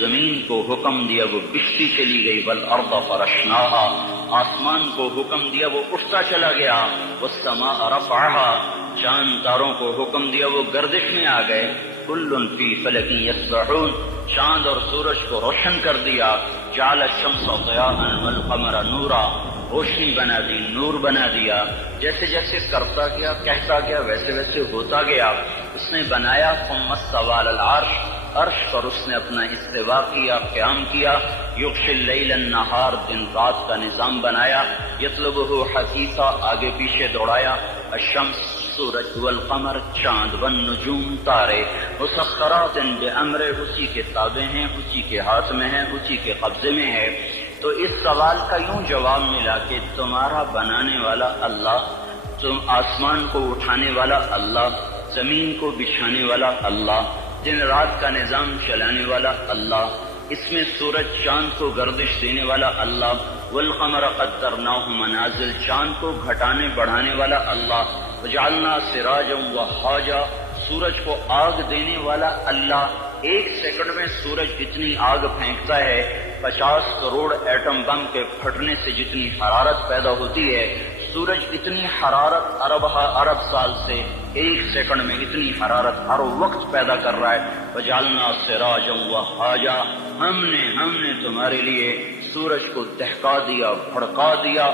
زمین کو حکم دیا وہ بچتی چلی گئی، والارض فرشناہا، آسمان کو حکم دیا وہ اٹھتا چلا گیا، والسماء رفعہا، چاند تاروں کو حکم دیا وہ گردش میں آ گئے۔ کل فی فلک یسبحون، چاند اور سورج کو روشن کر دیا۔ جعل الشمس ضیاء والقمر نورا، روشنی بنا دی، نور بنا دیا، جیسے جیسے کرتا گیا کہتا گیا ویسے ویسے ہوتا گیا۔ اس نے بنایا ثم استوى علی العرش، عرش پر اس نے اپنا استوا کیا، قیام کیا۔ یغشی اللیل النہار، دن رات کا نظام بنایا۔ یطلبہ حثیثا، آگے پیچھے دوڑایا۔ الشمس، سورج، والقمر، چاند، والنجوم، تارے، مسخرات بامر، اسی کے تابع ہیں، اسی کے ہاتھ میں ہیں، اسی کے قبضے میں ہے۔ تو اس سوال کا یوں جواب ملا کہ تمہارا بنانے والا اللہ، تم آسمان کو اٹھانے والا اللہ، زمین کو بچھانے والا اللہ، دن رات کا نظام چلانے والا اللہ، اس میں سورج چاند کو گردش دینے والا اللہ، والقمر قدرناہ منازل، چاند کو گھٹانے بڑھانے والا اللہ، وجعلنا سراجا وہاجا، سورج کو آگ دینے والا اللہ۔ ایک سیکنڈ میں سورج اتنی آگ پھینکتا ہے، 50 کروڑ ایٹم بم کے پھٹنے سے جتنی حرارت پیدا ہوتی ہے، سورج اتنی حرارت ارب سال سے ایک سیکنڈ میں اتنی حرارت ہر وقت پیدا کر رہا ہے۔ وجعلنا سراجا وہاجا، ہم نے تمہارے لیے سورج کو دہکا دیا، بھڑکا دیا،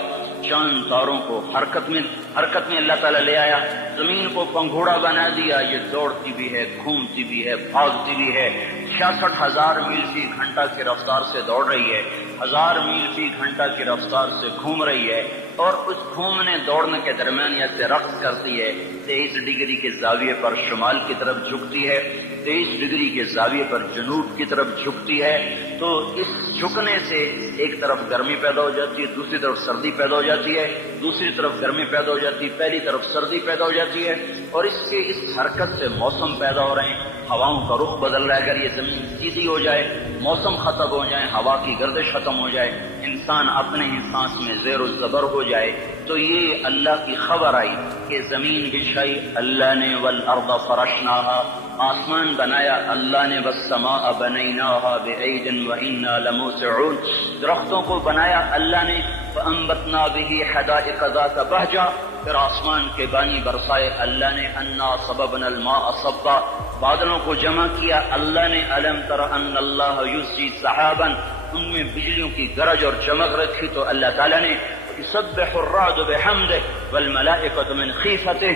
چاند تاروں کو حرکت میں اللہ تعالیٰ لے آیا، زمین کو پنگھوڑا بنا دیا، یہ دوڑتی بھی ہے، گھومتی بھی ہے، بھاگتی بھی ہے، 66,000 میل فی گھنٹہ کی رفتار سے دوڑ رہی ہے، 1000 میل فی گھنٹہ کی رفتار سے گھوم رہی ہے، اور اس گھومنے دوڑنے کے درمیان یہ سے رقص کرتی ہے، 23 ڈگری کے زاویے پر شمال کی طرف جھکتی ہے، 23 ڈگری کے زاویے پر جنوب کی طرف جھکتی ہے۔ تو اس جھکنے سے ایک طرف گرمی پیدا ہو جاتی ہے، دوسری طرف سردی پیدا ہو جاتی ہے، دوسری طرف گرمی پیدا ہو جاتی ہے، پہلی طرف سردی پیدا ہو جاتی ہے، اور اس کے اس حرکت سے موسم پیدا ہو رہے ہیں، ہواؤں کا رخ بدل رہا ہے۔ اگر یہ زمین سیدھی ہو جائے، موسم ختم ہو جائے، ہوا کی گردش ختم ہو جائے، انسان اپنے ہی سانس میں زیر و زبر ہو جائے، تو یہ اللہ کی خبر آئی کہ زمین بچھائی اللہ نے، والارض فرشناہا، آسمان بنایا اللہ نے، والسماء بنیناہا بعید وإنا لموسعون، درختوں کو بنایا اللہ نے، فأنبتنا به حدائق ذات بہجہ، پھر آسمان کے بانی برسائے اللہ نے، انا صببنا الماء صبا، بادلوں کو جمع کیا اللہ نے، الم تر ان اللہ یزجی سحابا، ان میں بجلیوں کی گرج اور چمک رکھی تو اللہ تعالیٰ نے، یسبح الرعد بحمدہ والملائکۃ من خیفتہ،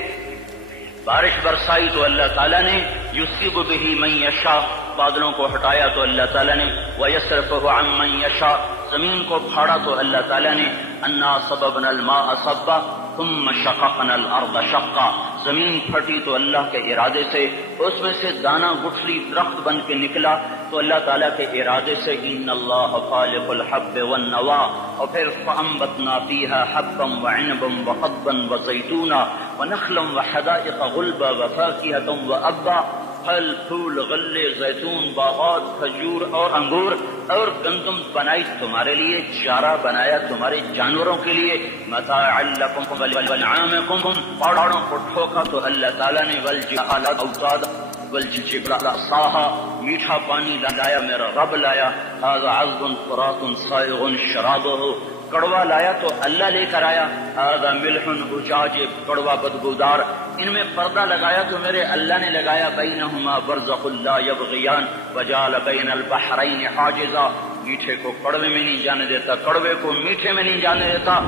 بارش برسائی تو اللہ تعالیٰ نے، یصیب بہ من یشاء، بادلوں کو ہٹایا تو اللہ تعالیٰ نے، ویصرفہ عن من یشاء، زمین کو پھاڑا تو اللہ تعالیٰ نے، انا صببنا الماء صبا ثم شققنا الارض شقا، زمین پھٹی تو اللہ کے ارادے سے، اس میں سے دانہ گٹھلی درخت بن کے نکلا تو اللہ تعالیٰ کے ارادے سے، ان اللہ خالق الحب والنوا، اور پھر فانبتنا فیہا حبا وعنبا وقضبا وزیتونا ونخلا وحدائق غلبا وفاکہۃ وابا، پھل پھول غلے زیتون باغات کھجور اور انگور اور گندم بنائی تمہارے لیے، چارہ بنایا تمہارے جانوروں کے لیے، متاعا لکم ولانعامکم، پہاڑوں کو ٹھوکا تو اللہ تعالیٰ نے، والجبال اوتادا والجبال صاحا، میٹھا پانی لایا میرا رب لایا، ھذا عذب فرات صائغ شرابہ، کڑوا لایا تو اللہ لے کر آیا، ھذا ملح اجاج، کڑوا بدبودار، ان میں پردہ لگایا تو میرے اللہ نے لگایا، بینہما برزخ لا یبغیان وجعل بین البحرین حاجزا، میٹھے کو کڑوے میں نہیں جانے دیتا، کڑوے کو میٹھے میں نہیں جانے دیتا،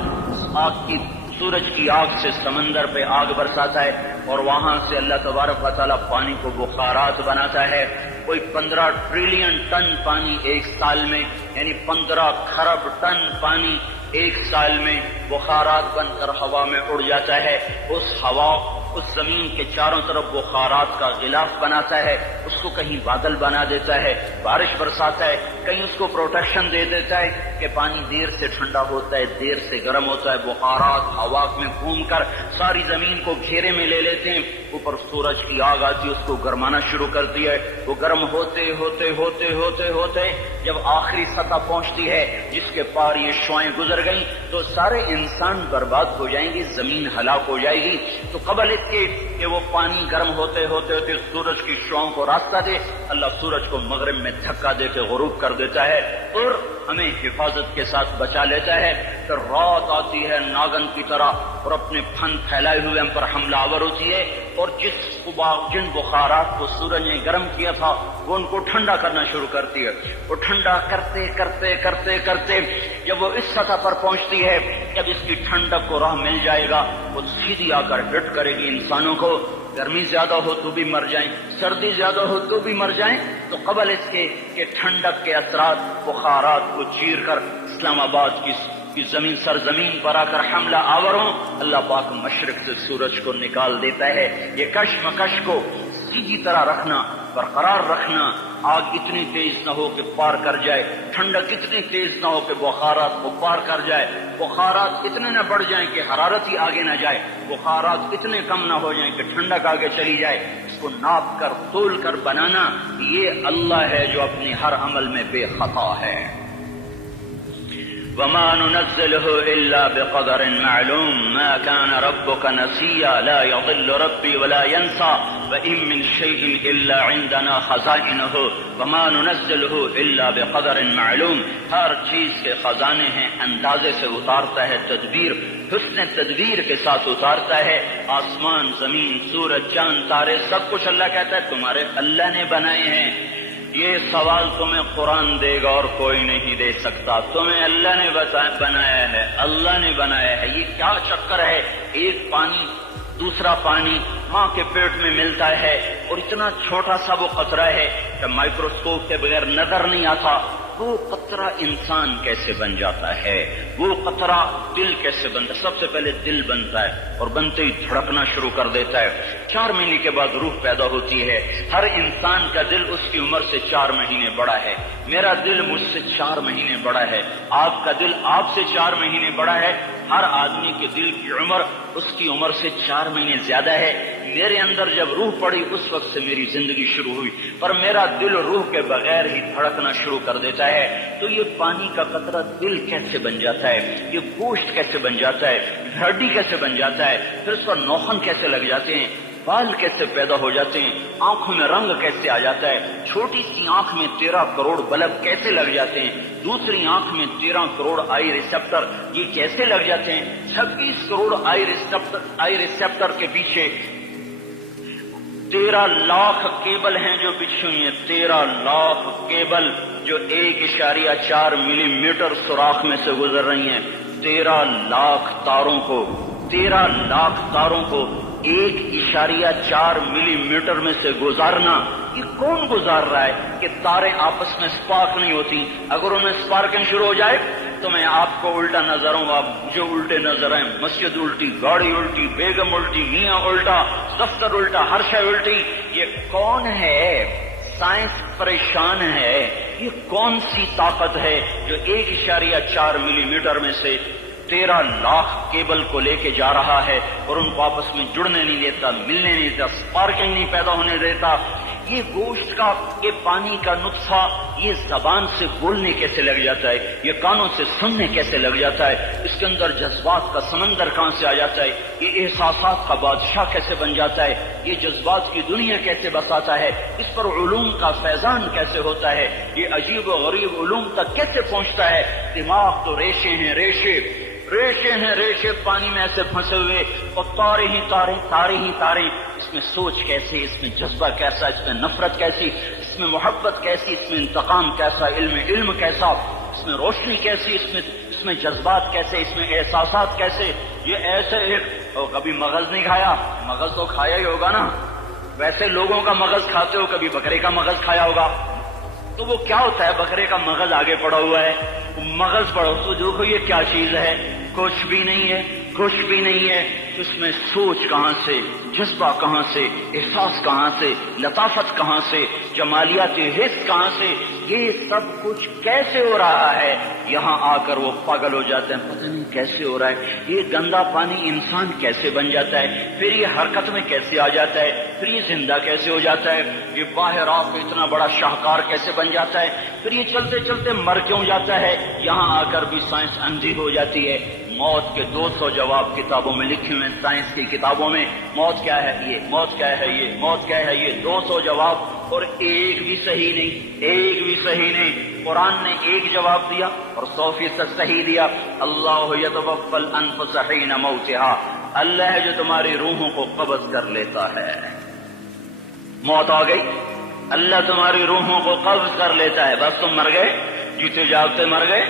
آگ کی سورج کی آگ سے سمندر پہ آگ برساتا ہے، اور وہاں سے اللہ تبارک و تعالیٰ پانی کو بخارات بناتا ہے، کوئی 15 ٹریلین ٹن پانی ایک سال میں، یعنی 15 کھرب ٹن پانی ایک سال میں بخارات بن کر ہوا میں اڑ جاتا ہے، اس ہوا اس زمین کے چاروں طرف بخارات کا غلاف بناتا ہے، اس کو کہیں بادل بنا دیتا ہے، بارش برساتا ہے، کہیں اس کو پروٹیکشن دے دیتا ہے کہ پانی دیر سے ٹھنڈا ہوتا ہے، دیر سے گرم ہوتا ہے، بخارات ہوا میں گھوم کر ساری زمین کو گھیرے میں لے لیتے ہیں، اوپر سورج کی آگ آتی ہے، اس کو گرمانا شروع کرتی ہے، وہ گرم ہوتے ہوتے ہوتے ہوتے ہوتے جب آخری سطح پہنچتی ہے جس کے پار یہ شعائیں گزر گئیں تو سارے انسان برباد ہو جائیں گی، زمین ہلاک ہو جائے گی۔ تو قبل اس کے کہ وہ پانی گرم ہوتے ہوتے ہوتے سورج کی شعاؤں کو راست راستہ دے، اللہ سورج کو مغرب میں دھکا دے کے غروب کر دیتا ہے اور ہمیں حفاظت کے ساتھ بچا لیتا ہے. پھر رات آتی ہے ناگن کی طرح اور اپنے پھن پھیلائے ہوئے ہم پر حملہ آور ہوتی ہے، اور جن بخارات کو سورج نے گرم کیا تھا وہ ان کو ٹھنڈا کرنا شروع کرتی ہے. وہ ٹھنڈا کرتے کرتے کرتے کرتے جب وہ اس سطح پر پہنچتی ہے، جب اس کی ٹھنڈک کو راہ مل جائے گا، وہ سیدھی آ کر ہٹ کرے گی انسانوں کو. گرمی زیادہ ہو تو بھی مر جائیں، سردی زیادہ ہو تو بھی مر جائیں، تو قبل اس کے کہ ٹھنڈک کے اثرات بخارات کو چیر کر اسلام آباد کی زمین سرزمین پر آ کر حملہ آور ہوں، اللہ پاک مشرق سے سورج کو نکال دیتا ہے. یہ کشمکش کو سیدھی طرح رکھنا، برقرار رکھنا، آگ اتنی تیز نہ ہو کہ پار کر جائے، ٹھنڈک اتنی تیز نہ ہو کہ بخارات کو پار کر جائے، بخارات اتنے نہ بڑھ جائیں کہ حرارت ہی آگے نہ جائے، بخارات اتنے کم نہ ہو جائیں کہ ٹھنڈک آگے چلی جائے. اس کو ناپ کر تول کر بنانا، یہ اللہ ہے جو اپنی ہر عمل میں بے خطا ہے. وما ننزله إلا بقدر معلوم ما كان ربك نسيا لا يضل ربي ولا ينسى وإن من شيء إلا عندنا خزائنه وما ننزله إلا بقدر معلوم. ہر چیز کے خزانے ہیں، اندازے سے اتارتا ہے، تدبیر حسن تدبیر کے ساتھ اتارتا ہے. آسمان، زمین، سورج، چاند، تارے، سب کچھ اللہ کہتا ہے تمہارے اللہ نے بنائے ہیں. یہ سوال تمہیں قرآن دے گا اور کوئی نہیں دے سکتا. تمہیں اللہ نے بنایا ہے، اللہ نے بنایا ہے. یہ کیا چکر ہے؟ ایک پانی دوسرا پانی ماں کے پیٹ میں ملتا ہے اور اتنا چھوٹا سا وہ قطرہ ہے کہ مائکروسکوپ کے بغیر نظر نہیں آتا. وہ قطرہ انسان کیسے بن جاتا ہے؟ وہ قطرہ دل کیسے بنتا ہے؟ سب سے پہلے دل بنتا ہے اور بنتے ہی دھڑکنا شروع کر دیتا ہے. 4 مہینے کے بعد روح پیدا ہوتی ہے. ہر انسان کا دل اس کی عمر سے 4 مہینے بڑا ہے. میرا دل مجھ سے 4 مہینے بڑا ہے. آپ کا دل آپ سے 4 مہینے بڑا ہے. ہر آدمی کے دل کی عمر اس کی عمر سے 4 مہینے زیادہ ہے. میرے اندر جب روح پڑی اس وقت سے میری زندگی شروع ہوئی، پر میرا دل روح کے بغیر ہی دھڑکنا شروع کر دیتا ہے. تو یہ پانی کا قطرہ دل کیسے بن جاتا ہے؟ یہ گوشت کیسے بن جاتا ہے؟ ہڈی کیسے بن جاتا ہے؟ پھر اس پر نوخن کیسے لگ جاتے ہیں؟ بال کیسے پیدا ہو جاتے ہیں؟ آنکھوں میں رنگ کیسے آ جاتا ہے؟ چھوٹی سی آنکھ میں 13 کروڑ بلب کیسے لگ جاتے ہیں؟ دوسری آنکھ میں 13 کروڑ آئی ریسپٹر یہ کیسے لگ جاتے ہیں؟ 26 کروڑ آئی ریسپٹر کے پیچھے 13 لاکھ کیبل ہیں جو بچھی ہوئی ہیں. 13 لاکھ کیبل جو 1.4 ملی میٹر سوراخ میں سے گزر رہی ہیں. 13 لاکھ تاروں کو 1.4 ملی میٹر میں سے گزارنا، یہ کون گزار رہا ہے؟ کہ تاریں آپس میں سپارک نہیں ہوتی. اگر انہیں سپارکنگ شروع ہو جائے تو میں آپ کو الٹا نظر ہوں، آپ مجھے الٹے نظر آئیں. مسجد الٹی، گاڑی الٹی، بیگم الٹی، میاں الٹا، دفتر الٹا، ہر شے الٹی. یہ کون ہے؟ سائنس پریشان ہے. یہ کون سی طاقت ہے جو 1.4 ملی میٹر میں سے 13 لاکھ کیبل کو لے کے جا رہا ہے اور ان کو آپس میں جڑنے نہیں دیتا، ملنے نہیں دیتا، سپارکنگ نہیں پیدا ہونے دیتا. یہ گوشت کا، یہ پانی کا نطفہ یہ زبان سے بولنے کیسے لگ جاتا ہے؟ یہ کانوں سے سننے کیسے لگ جاتا ہے؟ اس کے اندر جذبات کا سمندر کہاں سے آ جاتا ہے؟ یہ احساسات کا بادشاہ کیسے بن جاتا ہے؟ یہ جذبات کی دنیا کیسے بساتا ہے؟ اس پر علوم کا فیضان کیسے ہوتا ہے؟ یہ عجیب و غریب علوم تک کیسے پہنچتا ہے؟ دماغ تو ریشے ہیں، ریشے پانی میں ایسے پھنسے ہوئے، اور تارے ہی تارے. اس میں سوچ کیسی، اس میں جذبہ کیسا، اس میں نفرت کیسی، اس میں محبت کیسی، اس میں انتقام کیسا، علم کیسا، اس میں روشنی کیسی، اس میں جذبات کیسے، اس میں احساسات کیسے. یہ ایسے کبھی مغز نہیں کھایا؟ مغز تو کھایا ہی ہوگا نا. ویسے لوگوں کا مغز کھاتے ہو، کبھی بکرے کا مغز کھایا ہوگا. تو وہ کیا ہوتا ہے؟ بکرے کا مغز آگے پڑا ہوا ہے، مغز پڑو تو دیکھو یہ کیا چیز ہے؟ کچھ بھی نہیں ہے. تو اس میں سوچ کہاں سے، جذبہ کہاں سے، احساس کہاں سے، لطافت کہاں سے، جمالیات حس کہاں سے؟ یہ سب کچھ کیسے ہو رہا ہے؟ یہاں آ کر وہ پاگل ہو جاتے ہیں، پتہ نہیں کیسے ہو رہا ہے. یہ گندا پانی انسان کیسے بن جاتا ہے؟ پھر یہ حرکت میں کیسے آ جاتا ہے؟ پھر یہ زندہ کیسے ہو جاتا ہے؟ یہ باہر آ کے اتنا بڑا شاہکار کیسے بن جاتا ہے؟ پھر یہ چلتے چلتے مر کیوں جاتا ہے؟ یہاں آ کر بھی سائنس اندھی ہو جاتی ہے. موت کے 200 جواب کتابوں میں لکھے ہوئے ہیں، سائنس کی کتابوں میں موت کیا ہے یہ، موت کیا ہے یہ، موت کیا ہے یہ، 200 جواب، اور ایک بھی صحیح نہیں، ایک بھی صحیح نہیں۔ قرآن نے ایک جواب دیا اور 100% صحیح دیا۔ اللہ یتوفی الانفس حین موتها، اللہ ہے جو تمہاری روحوں کو قبض کر لیتا ہے۔ موت آ گئی، اللہ تمہاری روحوں کو قبض کر لیتا ہے، بس تم مر گئے، جیتے جاگتے مر گئے،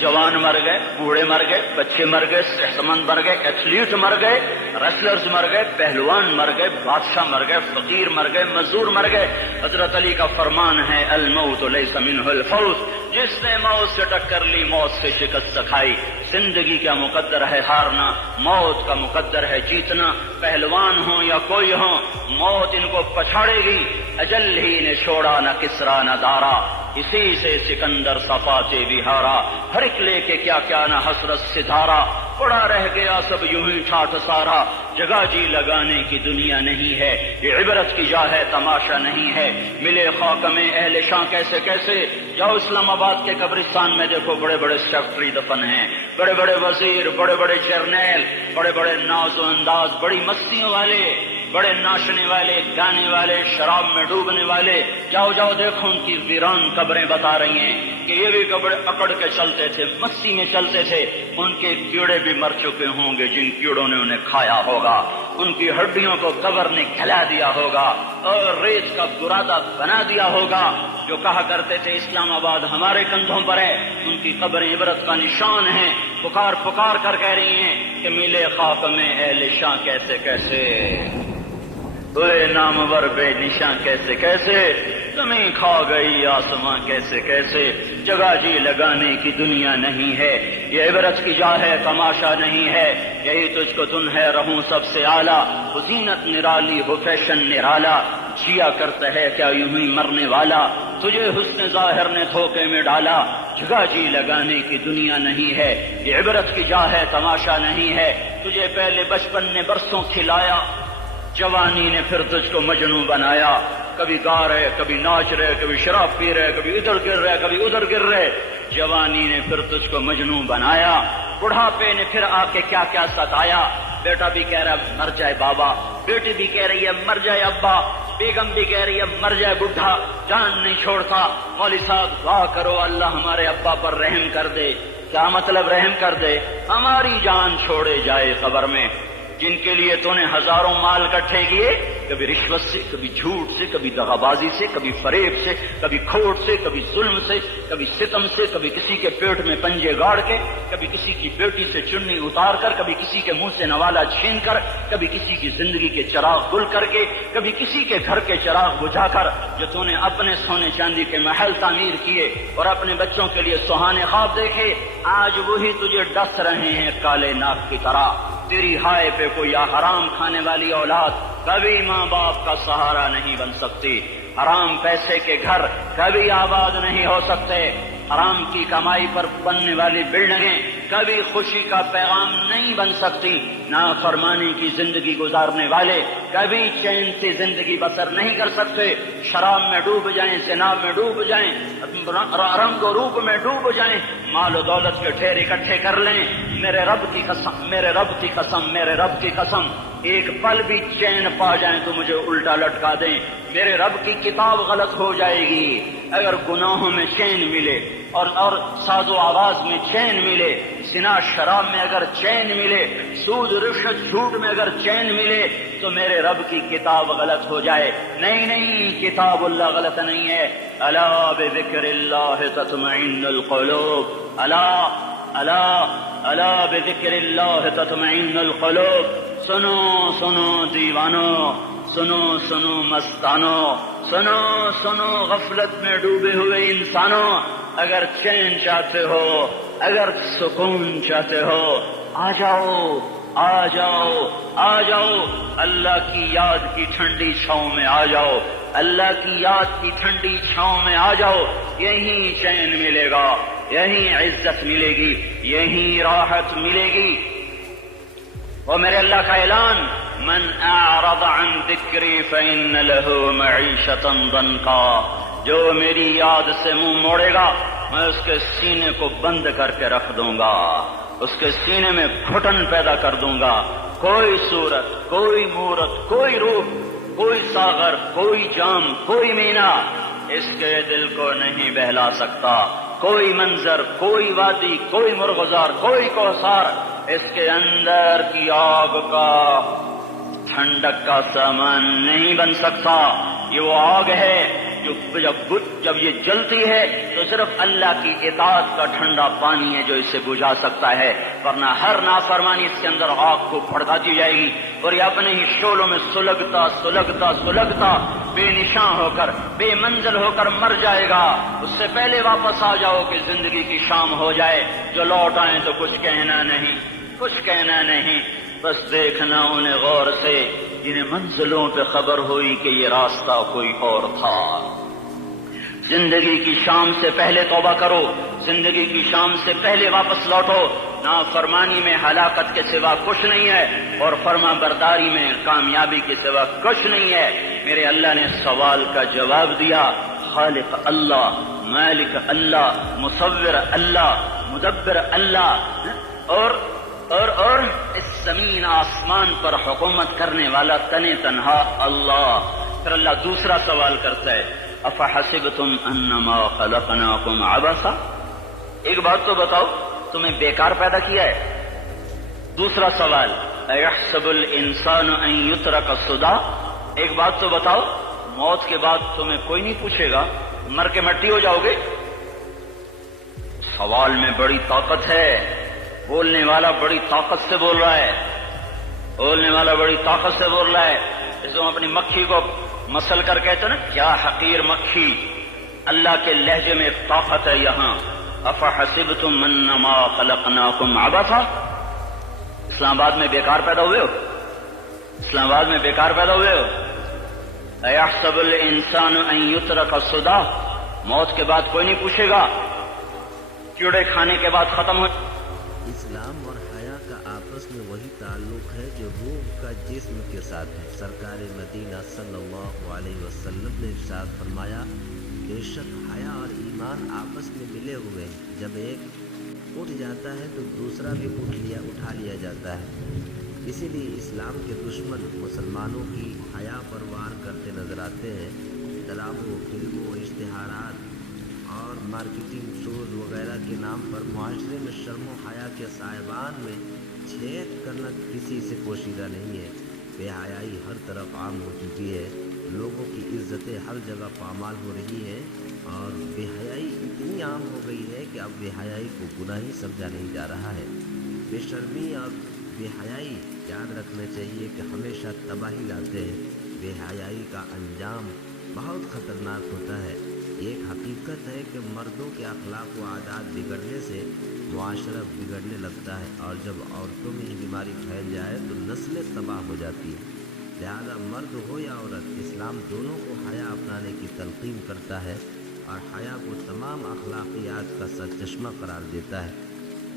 جوان مر گئے، بوڑھے مر گئے، بچے مر گئے، صحت مند مر گئے، ایتھلیٹ مر گئے، ریسلرز مر گئے، پہلوان مر گئے، بادشاہ مر گئے، فقیر مر گئے، مزدور مر گئے۔ حضرت علی کا فرمان ہے الموت لیس منہ الفوز، جس نے موت سے ٹکر لی موت سے شکست کھائی۔ زندگی کا مقدر ہے ہارنا، موت کا مقدر ہے جیتنا۔ پہلوان ہوں یا کوئی ہوں، موت ان کو پچھاڑے گی۔ اجل ہی نے چھوڑا نہ کسرا نہ دارا، اسی سے سکندر صفاتے بہارا۔ ہر ایک لے کے کیا کیا نہ حسرت ستارہ، پڑا رہ گیا سب یوں ہی ٹھاٹھ سارا۔ جگہ جی لگانے کی دنیا نہیں ہے، یہ عبرت کی جا ہے تماشا نہیں ہے۔ ملے خاک میں اہل شاں کیسے کیسے، جاؤ اسلام آباد کے قبرستان میں دیکھو، بڑے بڑے سیکٹری دفن ہیں، بڑے بڑے وزیر، بڑے بڑے جرنیل، بڑے بڑے ناز و انداز، بڑی مستیوں والے، بڑے ناچنے والے، گانے والے، شراب میں ڈوبنے والے۔ جاؤ جاؤ دیکھو ان کی ویران قبریں بتا رہی ہیں کہ یہ بھی قبر اکڑ کے چلتے تھے، مستی میں چلتے تھے، ان کے کیڑے بھی مر چکے ہوں گے جن کیڑوں نے انہیں کھایا ہوگا، ان کی ہڈیوں کو قبر نے کھلا دیا ہوگا اور ریت کا برادہ بنا دیا ہوگا۔ جو کہا کرتے تھے اسلام آباد ہمارے کندھوں پر ہے، ان کی قبریں عبرت کا نشان ہیں۔ پکار پکار کر کہہ رہی ہیں کہ ملے خاک میں اہل شاں کیسے کیسے، ہوئے نامور بے نشاں کیسے کیسے، زمین کھا گئی آسماں کیسے کیسے۔ جگہ جی لگانے کی دنیا نہیں ہے، یہ عبرت کی جا ہے تماشا نہیں ہے۔ یہی تجھ کو دن ہے رہوں سب سے اعلیٰ، ہو زینت نرالی ہو فیشن نرالا، جیا کرتا ہے کیا یوں ہی مرنے والا، تجھے حسن ظاہر نے دھوکے میں ڈالا۔ جگہ جی لگانے کی دنیا نہیں ہے، یہ عبرت کی جا ہے تماشا نہیں ہے۔ تجھے پہلے بچپن نے برسوں کھلایا، جوانی نے پھر تجھ کو مجنوں بنایا۔ کبھی گا رہے، کبھی ناچ رہے، کبھی شراب پی رہے، کبھی ادھر گر رہے، کبھی ادھر گر رہے۔ جوانی نے پھر تجھ کو مجنوں بنایا، بڑھاپے نے پھر آ کے کیا کیا ستایا۔ بیٹا بھی کہہ رہا ہے مر جائے بابا، بیٹی بھی کہہ رہی ہے مر جائے ابا، بیگم بھی کہہ رہی ہے مر جائے بڈھا، جان نہیں چھوڑتا۔ مولوی صاحب دعا کرو اللہ ہمارے ابا پر رحم کر دے۔ کیا مطلب رحم کر دے؟ ہماری جان چھوڑے جائے قبر میں، جن کے لیے تو نے ہزاروں مال اکٹھے کیے، کبھی رشوت سے، کبھی جھوٹ سے، کبھی دغا بازی سے، کبھی فریب سے، کبھی کھوٹ سے، کبھی ظلم سے، کبھی ستم سے، کبھی کسی کے پیٹ میں پنجے گاڑ کے، کبھی کسی کی بیٹی سے چنی اتار کر، کبھی کسی کے منہ سے نوالا چھین کر، کبھی کسی کی زندگی کے چراغ گل کر کے، کبھی کسی کے گھر کے چراغ بجھا کر۔ جو تو نے اپنے سونے چاندی کے محل تعمیر کیے اور اپنے بچوں کے لیے سہانے خواب دیکھے، آج وہی تجھے ڈس رہے ہیں کالے ناک کی طرح۔ تیری ہائے پہ کوئی حرام کھانے والی اولاد کبھی ماں باپ کا سہارا نہیں بن سکتی۔ حرام پیسے کے گھر کبھی آباد نہیں ہو سکتے۔ حرام کی کمائی پر بننے والی بلڈنگیں کبھی خوشی کا پیغام نہیں بن سکتی۔ نافرمانی کی زندگی گزارنے والے کبھی چین سے زندگی بسر نہیں کر سکتے۔ شراب میں ڈوب جائیں، زنا میں ڈوب جائیں، رنگ و روپ میں ڈوب جائیں، مال و دولت کے ڈھیر اکٹھے کر لیں، میرے رب کی قسم، میرے رب کی قسم، میرے رب کی قسم، ایک پل بھی چین پا جائیں تو مجھے الٹا لٹکا دیں، میرے رب کی کتاب غلط ہو جائے گی۔ اگر گناہوں میں چین ملے اور ساز و آواز میں چین ملے، زنا شراب میں اگر چین ملے، سود رشوت جھوٹ میں اگر چین ملے، تو میرے رب کی کتاب غلط ہو جائے۔ نہیں نہیں، کتاب اللہ غلط نہیں ہے۔ الا بذکر اللہ تطمئن القلوب، الا الا الا بذکر اللہ تطمئن القلوب۔ سنو سنو دیوانو، سنو سنو مستانو، سنو سنو غفلت میں ڈوبے ہوئے انسانوں، اگر چین چاہتے ہو، اگر سکون چاہتے ہو، آ جاؤ آ جاؤ آ جاؤ، اللہ کی یاد کی ٹھنڈی چھاؤں میں آ جاؤ، اللہ کی یاد کی ٹھنڈی چھاؤں میں آ جاؤ۔ یہیں چین ملے گا، یہیں عزت ملے گی، یہیں راحت ملے گی۔ اور میرے اللہ کا اعلان، من اعرض عن ذکری فإن له معیشۃ ضنکا، جو میری یاد سے منہ موڑے گا میں اس کے سینے کو بند کر کے رکھ دوں گا۔ اس کے سینے میں گھٹن پیدا کر دوں گا. کوئی صورت، کوئی مورت، کوئی روپ، کوئی ساغر، کوئی جام، کوئی مینا اس کے دل کو نہیں بہلا سکتا. کوئی منظر، کوئی وادی، کوئی مرغزار، کوئی کوثر اس کے اندر کی آگ کا ٹھنڈک کا سامان نہیں بن سکتا. یہ وہ آگ ہے جب یہ جلتی ہے تو صرف اللہ کی اطاعت کا ٹھنڈا پانی ہے جو اسے بجھا سکتا ہے، ورنہ ہر نافرمانی اس کے اندر آگ کو بھڑکاتی جائے گی اور یہ اپنے ہی شعلوں میں سلگتا سلگتا سلگتا بے نشان ہو کر، بے منزل ہو کر مر جائے گا. اس سے پہلے واپس آ جاؤ کہ زندگی کی شام ہو جائے. جو لوٹ آئیں تو کچھ کہنا نہیں، کچھ کہنا نہیں، بس دیکھنا انہیں غور سے جنہیں منزلوں پہ خبر ہوئی کہ یہ راستہ کوئی اور تھا. زندگی کی شام سے پہلے توبہ کرو، زندگی کی شام سے پہلے واپس لوٹو. نافرمانی میں ہلاکت کے سوا کچھ نہیں ہے اور فرما برداری میں کامیابی کے سوا کچھ نہیں ہے. میرے اللہ نے سوال کا جواب دیا. خالق اللہ، مالک اللہ، مصور اللہ، مدبر اللہ اور اس زمین آسمان پر حکومت کرنے والا تنے تنہا اللہ. پھر اللہ دوسرا سوال کرتا ہے، افحسبتم انما خلقناکم عبثا. ایک بات تو بتاؤ، تمہیں بیکار پیدا کیا ہے؟ دوسرا سوال، ایحسب الانسان ان یترک سدی. ایک بات تو بتاؤ، موت کے بعد تمہیں کوئی نہیں پوچھے گا، مر کے مٹی ہو جاؤ گے؟ سوال میں بڑی طاقت ہے. بولنے والا بڑی طاقت سے بول رہا ہے، بولنے والا بڑی طاقت سے بول رہا ہے. اس کو اپنی مکھی کو مسل کر کہتے نا، کیا حقیر مکھی. اللہ کے لہجے میں ایک طاقت ہے یہاں. افحسبتم انما خلقناکم عبثا. اسلام آباد میں بیکار پیدا ہوئے ہو؟ اسلام آباد میں بیکار پیدا ہوئے ہو؟ ایحسب الانسان ان یترک سدی. موت کے بعد کوئی نہیں پوچھے گا، کیڑے کھانے کے بعد ختم ہو. اسلام اور حیا کا آپس میں وہی تعلق ہے جو روح کا جسم کے ساتھ ہے. سرکار مدینہ صلی اللہ علیہ وسلم نے ارشاد فرمایا، بے شک حیا اور ایمان آپس میں ملے ہوئے ہیں. جب ایک اٹھ جاتا ہے تو دوسرا بھی اٹھا لیا جاتا ہے. اسی لیے اسلام کے دشمن مسلمانوں کی حیا پر وار کرتے نظر آتے ہیں. ڈراموں، فلموں، اشتہارات اور مارکیٹنگ شوز وغیرہ کے نام پر معاشرے میں شرم و حیا کے سائبان میں چھید کرنا کسی سے پوشیدہ نہیں ہے. بے حیائی ہر طرف عام ہو چکی ہے. لوگوں کی عزتیں ہر جگہ پامال ہو رہی ہیں اور بے حیائی اتنی عام ہو گئی ہے کہ اب بے حیائی کو گناہ ہی سمجھا نہیں جا رہا ہے. بے شرمی اور بے حیائی یاد رکھنا چاہیے کہ ہمیشہ تباہی لاتے ہیں. بے حیائی کا انجام بہت خطرناک ہوتا ہے. ایک حقیقت ہے کہ مردوں کے اخلاق و عادات بگڑنے سے معاشرہ بگڑنے لگتا ہے اور جب عورتوں میں یہ بیماری پھیل جائے تو نسلیں تباہ ہو جاتی ہیں. لہذا مرد ہو یا عورت، اسلام دونوں کو حیا اپنانے کی تلقین کرتا ہے اور حیا کو تمام اخلاقیات کا سرچشمہ قرار دیتا ہے.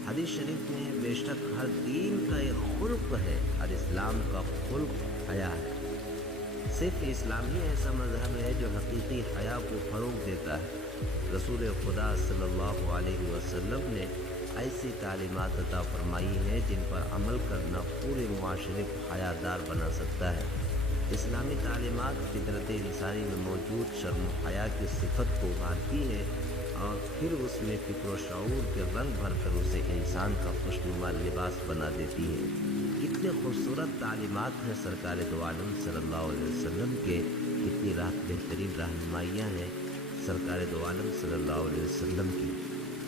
حدیث شریف میں بے شک ہر دین کا ایک خلق ہے اور اسلام کا خلق حیا ہے. صرف اسلام ہی ایسا مذہب ہے جو حقیقی حیا کو فروغ دیتا ہے. رسول خدا صلی اللہ علیہ وسلم نے ایسی تعلیمات عطا فرمائی ہیں جن پر عمل کرنا پورے معاشرے کو حیادار بنا سکتا ہے. اسلامی تعلیمات فطرت انسانی میں موجود شرم و حیا کی صفت کو ابھارتی ہے اور پھر اس میں فکر و شعور کے رنگ بھر کر اسے انسان کا خوشنما لباس بنا دیتی ہے. کتنے خوبصورت تعلیمات ہیں سرکار دو عالم صلی اللہ علیہ وسلم کے. کتنی بہترین رہنمائیاں ہیں سرکار دو عالم صلی اللہ علیہ وسلم کی.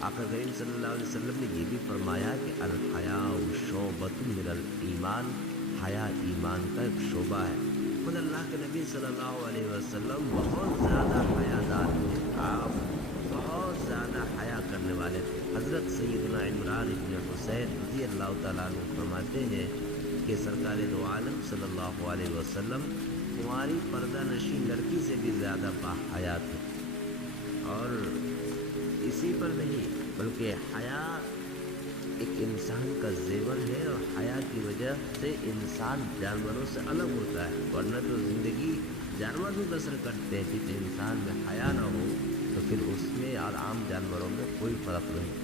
آقا کریم صلی اللہ علیہ وسلم نے یہ بھی فرمایا کہ الحیاء شعبۃ من الایمان. حیا ایمان کا ایک شعبہ ہے. خود اللہ کے نبی صلی اللہ علیہ وسلم بہت زیادہ حیادار تھے. آپ بہت زیادہ حیا کرنے والے تھے. حضرت سیدنا عمران ابن حسین رضی اللہ تعالیٰ عنہ فرماتے ہیں کہ سرکار دو عالم صلی اللہ علیہ وسلم کنواری پردہ نشین لڑکی سے بھی زیادہ باحیا تھے. اور اسی پر نہیں بلکہ حیا ایک انسان کا زیور ہے اور حیا کی وجہ سے انسان جانوروں سے الگ ہوتا ہے. ورنہ تو زندگی جانور بھی بسر کرتے ہیں. جس انسان میں حیا نہ ہو تو پھر اس میں اور عام جانوروں میں کوئی فرق نہیں.